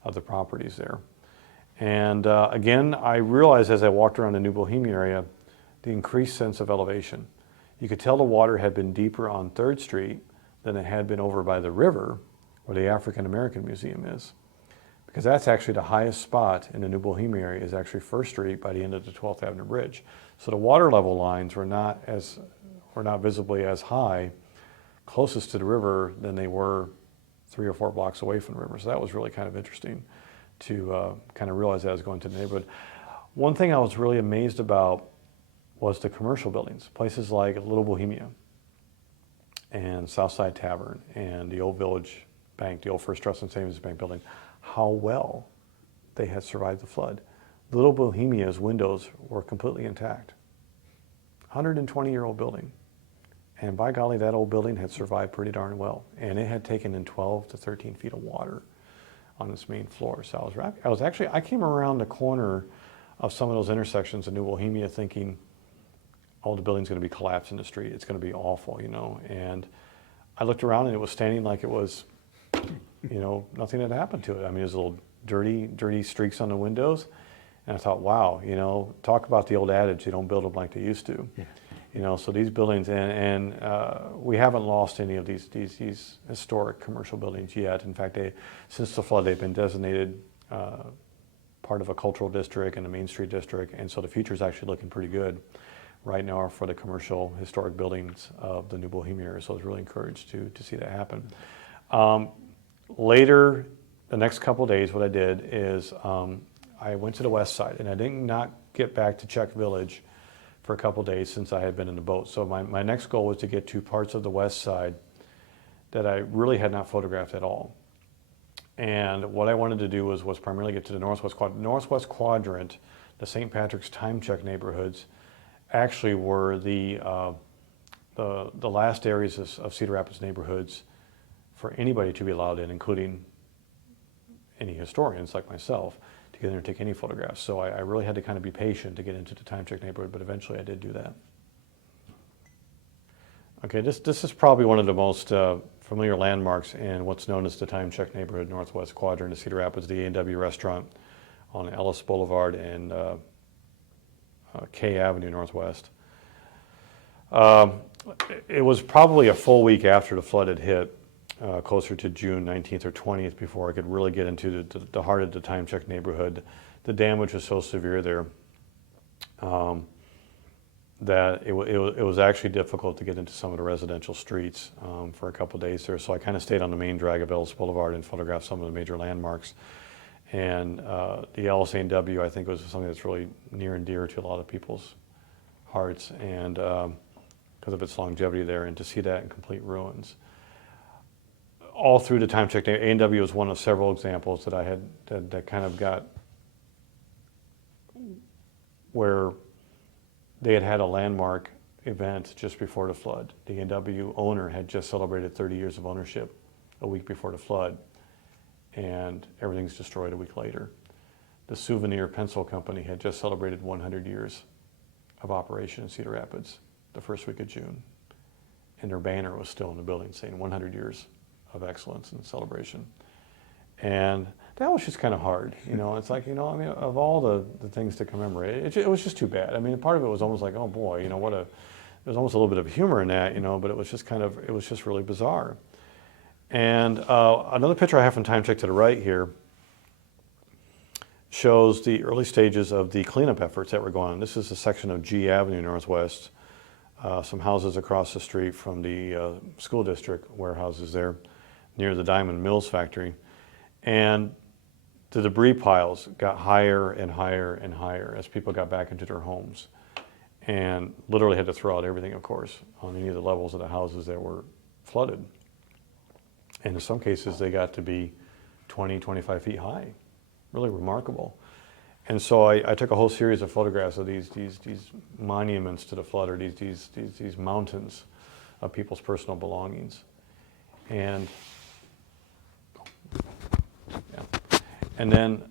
of the properties there. And again, I realized as I walked around the New Bohemia area, the increased sense of elevation. You could tell the water had been deeper on 3rd Street than it had been over by the river where the African American Museum is. Because that's actually the highest spot in the New Bohemia area, is actually 1st Street by the end of the 12th Avenue Bridge. So the water level lines were not visibly as high closest to the river than they were 3 or 4 blocks away from the river. So that was really kind of interesting to kind of realize that I was going to the neighborhood. One thing I was really amazed about was the commercial buildings, places like Little Bohemia and Southside Tavern and the old Village Bank, the old First Trust and Savings Bank building, how well they had survived the flood. Little Bohemia's windows were completely intact. 120-year-old building. And by golly, that old building had survived pretty darn well. And it had taken in 12 to 13 feet of water on its main floor. So I came around the corner of some of those intersections in New Bohemia thinking, oh, the building's going to be collapsed in the street. It's going to be awful, you know. And I looked around and it was standing like it was, you know, nothing had happened to it. I mean, there's little dirty streaks on the windows. And I thought, wow, you know, talk about the old adage, they don't build them like they used to. Yeah. You know, so these buildings, and we haven't lost any of these historic commercial buildings yet. In fact, since the flood, they've been designated part of a cultural district and a Main Street district, and so the future is actually looking pretty good right now for the commercial historic buildings of the New Bohemia area. So I was really encouraged to see that happen. Later, the next couple of days, what I did is I went to the west side, and I did not get back to Czech Village for a couple of days since I had been in the boat. So my next goal was to get to parts of the west side that I really had not photographed at all. And what I wanted to do was primarily get to the northwest quadrant. The St. Patrick's time check neighborhoods actually were the last areas of Cedar Rapids neighborhoods for anybody to be allowed in, including any historians like myself, to get in there and take any photographs. So I really had to kind of be patient to get into the time check neighborhood, but eventually I did do that. Okay, this is probably one of the most familiar landmarks in what's known as the time check neighborhood, northwest quadrant of Cedar Rapids, the A&W restaurant on Ellis Boulevard and K Avenue Northwest. It was probably a full week after the flood had hit, closer to June 19th or 20th, before I could really get into the heart of the time check neighborhood. The damage was so severe there that it was actually difficult to get into some of the residential streets for a couple of days there. So I kind of stayed on the main drag of Ellis Boulevard and photographed some of the major landmarks. And the Ellis A&W, I think, was something that's really near and dear to a lot of people's hearts, and because of its longevity there, and to see that in complete ruins. All through the time check, A&W was one of several examples that I had that kind of got where they had a landmark event just before the flood. The A&W owner had just celebrated 30 years of ownership a week before the flood, and everything's destroyed a week later. The Souvenir Pencil Company had just celebrated 100 years of operation in Cedar Rapids the first week of June, and their banner was still in the building saying 100 years of excellence and celebration. And that was just kind of hard, you know. It's like, you know, I mean, of all the things to commemorate, it was just too bad. I mean, part of it was almost like, oh boy, you know, there's almost a little bit of humor in that, you know, but it was just really bizarre. And another picture I have from Time Check to the right here shows the early stages of the cleanup efforts that were going on. This is a section of G Avenue Northwest, some houses across the street from the school district warehouses there, near the Diamond Mills factory. And the debris piles got higher and higher and higher as people got back into their homes, and literally had to throw out everything, of course, on any of the levels of the houses that were flooded. And in some cases, they got to be 20, 25 feet high. Really remarkable. And so I took a whole series of photographs of these monuments to the flood, or these mountains of people's personal belongings. And yeah. And then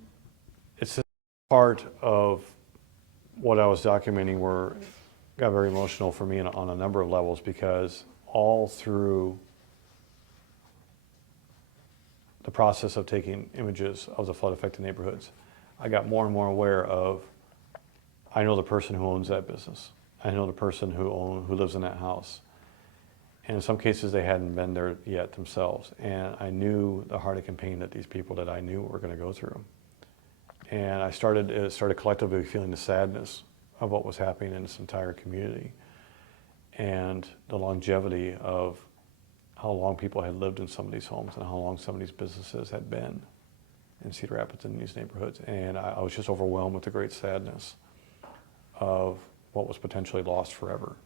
it's this part of what I was documenting where got very emotional for me on a number of levels, because all through the process of taking images of the flood-affected neighborhoods, I got more and more aware of, I know the person who owns that business. I know the person who lives in that house. And in some cases, they hadn't been there yet themselves. And I knew the heartache and pain that these people that I knew were going to go through. And I started collectively feeling the sadness of what was happening in this entire community, and the longevity of how long people had lived in some of these homes and how long some of these businesses had been in Cedar Rapids and these neighborhoods. And I was just overwhelmed with the great sadness of what was potentially lost forever,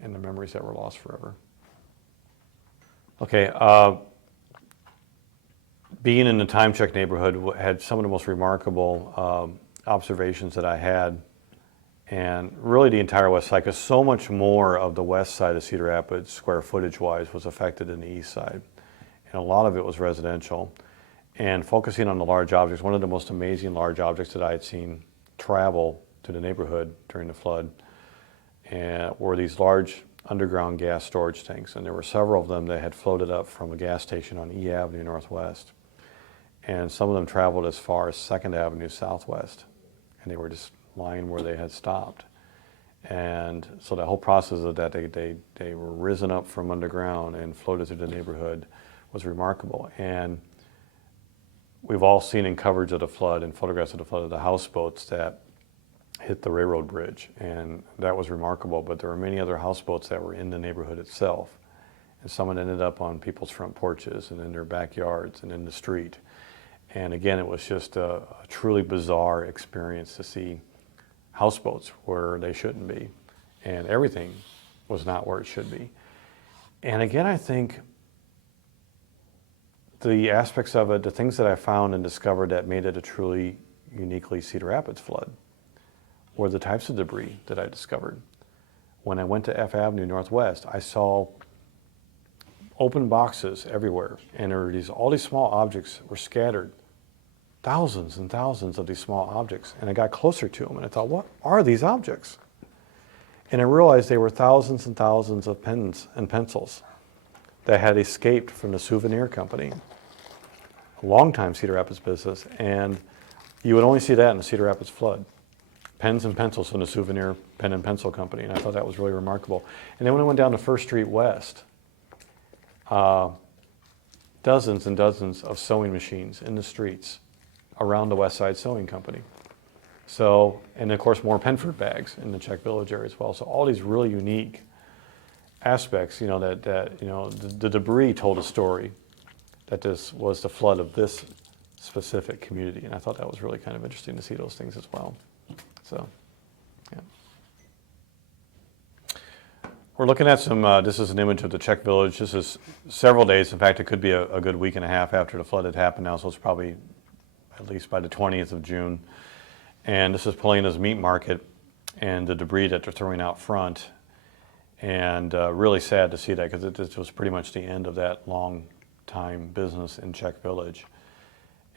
and the memories that were lost forever. Okay, being in the Time Check neighborhood had some of the most remarkable observations that I had, and really the entire west side, because so much more of the west side of Cedar Rapids, square footage wise, was affected than the east side. And a lot of it was residential. And focusing on the large objects, one of the most amazing large objects that I had seen travel to the neighborhood during the flood were these large underground gas storage tanks. And there were several of them that had floated up from a gas station on E Avenue Northwest. And some of them traveled as far as 2nd Avenue Southwest. And they were just lying where they had stopped. And so the whole process of that, they were risen up from underground and floated through the neighborhood, was remarkable. And we've all seen in coverage of the flood and photographs of the flood of the houseboats that hit the railroad bridge, and that was remarkable. But there were many other houseboats that were in the neighborhood itself, and some had ended up on people's front porches and in their backyards and in the street. And again, it was just a truly bizarre experience to see houseboats where they shouldn't be, and everything was not where it should be. And again, I think the aspects of it, the things that I found and discovered that made it a truly uniquely Cedar Rapids flood were the types of debris that I discovered. When I went to F Avenue Northwest, I saw open boxes everywhere, and there were all these small objects were scattered, thousands and thousands of these small objects. And I got closer to them, and I thought, what are these objects? And I realized they were thousands and thousands of pens and pencils that had escaped from the souvenir company, a long-time Cedar Rapids business, and you would only see that in the Cedar Rapids flood. Pens and pencils from the souvenir pen and pencil company, and I thought that was really remarkable. And then when I went down to First Street West, dozens and dozens of sewing machines in the streets around the West Side Sewing Company. So, and of course more Penford bags in the Czech Village area as well. So all these really unique aspects, you know, that you know, the debris told a story that this was the flood of this specific community, and I thought that was really kind of interesting to see those things as well. So, yeah. We're looking at some, this is an image of the Czech Village. This is several days. In fact, it could be a good week and a half after the flood had happened now, so it's probably at least by the 20th of June. And this is Polina's meat market and the debris that they're throwing out front. And really sad to see that, because this was pretty much the end of that long time business in Czech Village.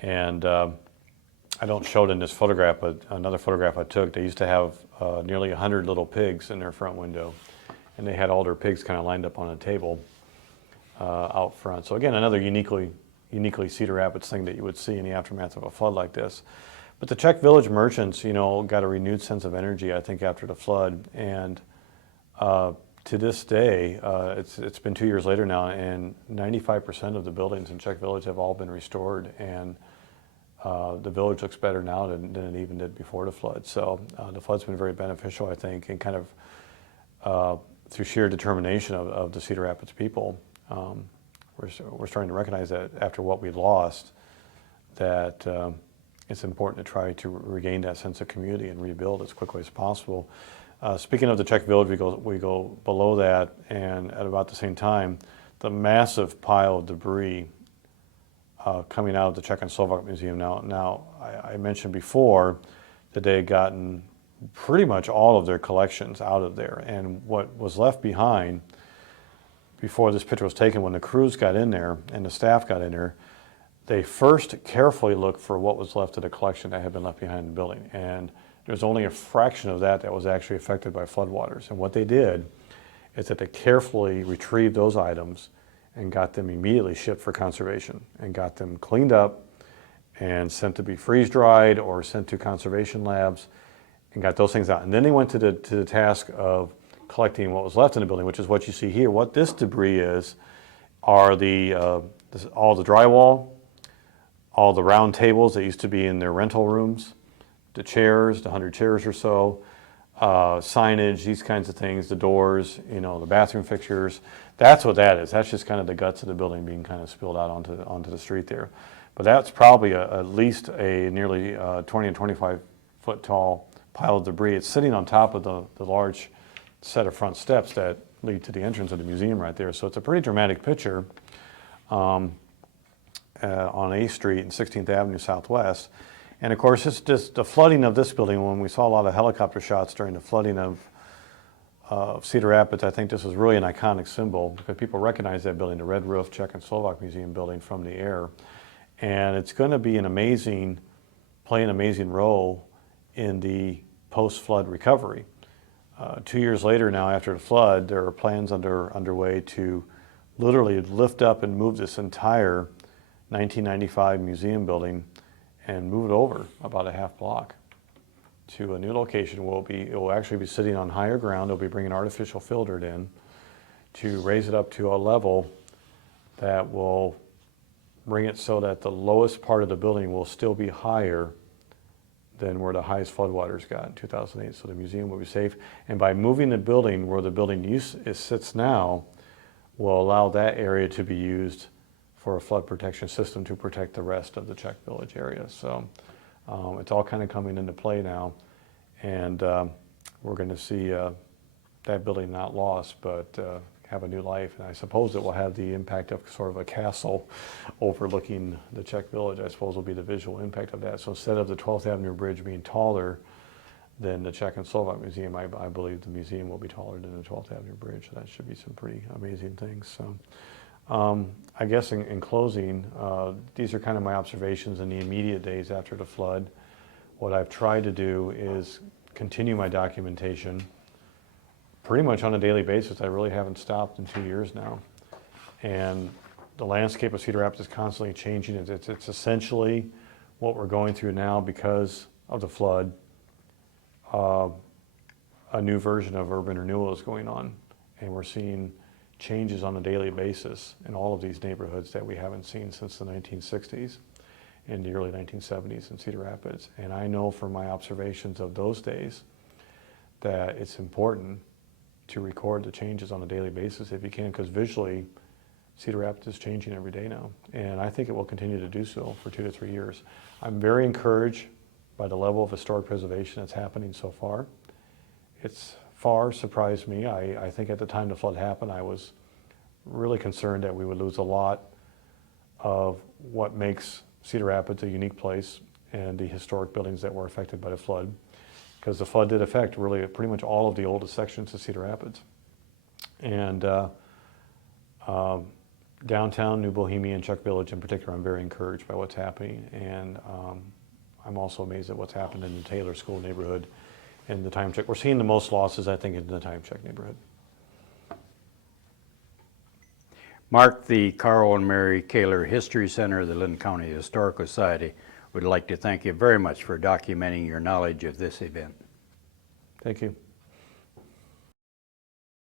And I don't show it in this photograph, but another photograph I took, they used to have nearly 100 little pigs in their front window. And they had all their pigs kind of lined up on a table out front. So again, another uniquely Cedar Rapids thing that you would see in the aftermath of a flood like this. But the Czech Village merchants, you know, got a renewed sense of energy, I think, after the flood. And to this day, it's been 2 years later now, and 95% of the buildings in Czech Village have all been restored, and the village looks better now than it even did before the flood. So the flood's been very beneficial, I think, and kind of through sheer determination of the Cedar Rapids people, we're starting to recognize that after what we lost, that it's important to try to regain that sense of community and rebuild as quickly as possible. Speaking of the Czech Village, we go below that, and at about the same time, the massive pile of debris coming out of the Czech and Slovak Museum. Now I mentioned before that they had gotten pretty much all of their collections out of there, and what was left behind before this picture was taken, when the crews got in there and the staff got in there, they first carefully looked for what was left of the collection that had been left behind in the building, and there's only a fraction of that was actually affected by floodwaters. And what they did is that they carefully retrieved those items and got them immediately shipped for conservation and got them cleaned up and sent to be freeze-dried or sent to conservation labs and got those things out. And then they went to the task of collecting what was left in the building, which is what you see here. What this debris is are all the drywall, all the round tables that used to be in their rental rooms, the chairs, the 100 chairs or so, signage, these kinds of things, the doors, you know, the bathroom fixtures. That's what that is. That's just kind of the guts of the building being kind of spilled out onto the street there. But that's probably at least a nearly 20 and 25 foot tall pile of debris. It's sitting on top of the large set of front steps that lead to the entrance of the museum right there. So it's a pretty dramatic picture on A Street and 16th Avenue Southwest. And of course, it's just the flooding of this building. When we saw a lot of helicopter shots during the flooding of Cedar Rapids, I think this was really an iconic symbol because people recognize that building, the red roof Czech and Slovak Museum building, from the air. And it's going to be play an amazing role in the post-flood recovery. 2 years later now, after the flood, there are plans underway to literally lift up and move this entire 1995 museum building and move it over about a half block to a new location. It will actually be sitting on higher ground. They'll be bringing artificial fill dirt in to raise it up to a level that will bring it so that the lowest part of the building will still be higher than where the highest floodwaters got in 2008. So the museum will be safe. And by moving the building where the building sits now, will allow that area to be used for a flood protection system to protect the rest of the Czech Village area. So it's all kind of coming into play now, and we're going to see that building not lost, but have a new life. And I suppose it will have the impact of sort of a castle overlooking the Czech Village, I suppose will be the visual impact of that. So instead of the 12th Avenue Bridge being taller than the Czech and Slovak Museum, I believe the museum will be taller than the 12th Avenue Bridge. So that should be some pretty amazing things. So I guess in closing, these are kind of my observations in the immediate days after the flood. What I've tried to do is continue my documentation pretty much on a daily basis. I really haven't stopped in 2 years now. And the landscape of Cedar Rapids is constantly changing. It's essentially what we're going through now because of the flood. A new version of urban renewal is going on, and we're seeing changes on a daily basis in all of these neighborhoods that we haven't seen since the 1960s and the early 1970s in Cedar Rapids. And I know from my observations of those days that it's important to record the changes on a daily basis if you can, because visually Cedar Rapids is changing every day now, and I think it will continue to do so for 2 to 3 years. I'm very encouraged by the level of historic preservation that's happening so far. It's far surprised me. I think at the time the flood happened, I was really concerned that we would lose a lot of what makes Cedar Rapids a unique place and the historic buildings that were affected by the flood, because the flood did affect really pretty much all of the oldest sections of Cedar Rapids. And downtown, New Bohemia, and Czech Village in particular, I'm very encouraged by what's happening. And I'm also amazed at what's happened in the Taylor School neighborhood and the Time Check. We're seeing the most losses, I think, in the Time Check neighborhood. Mark, the Carl and Mary Kaler History Center of the Linn County Historical Society would like to thank you very much for documenting your knowledge of this event. Thank you.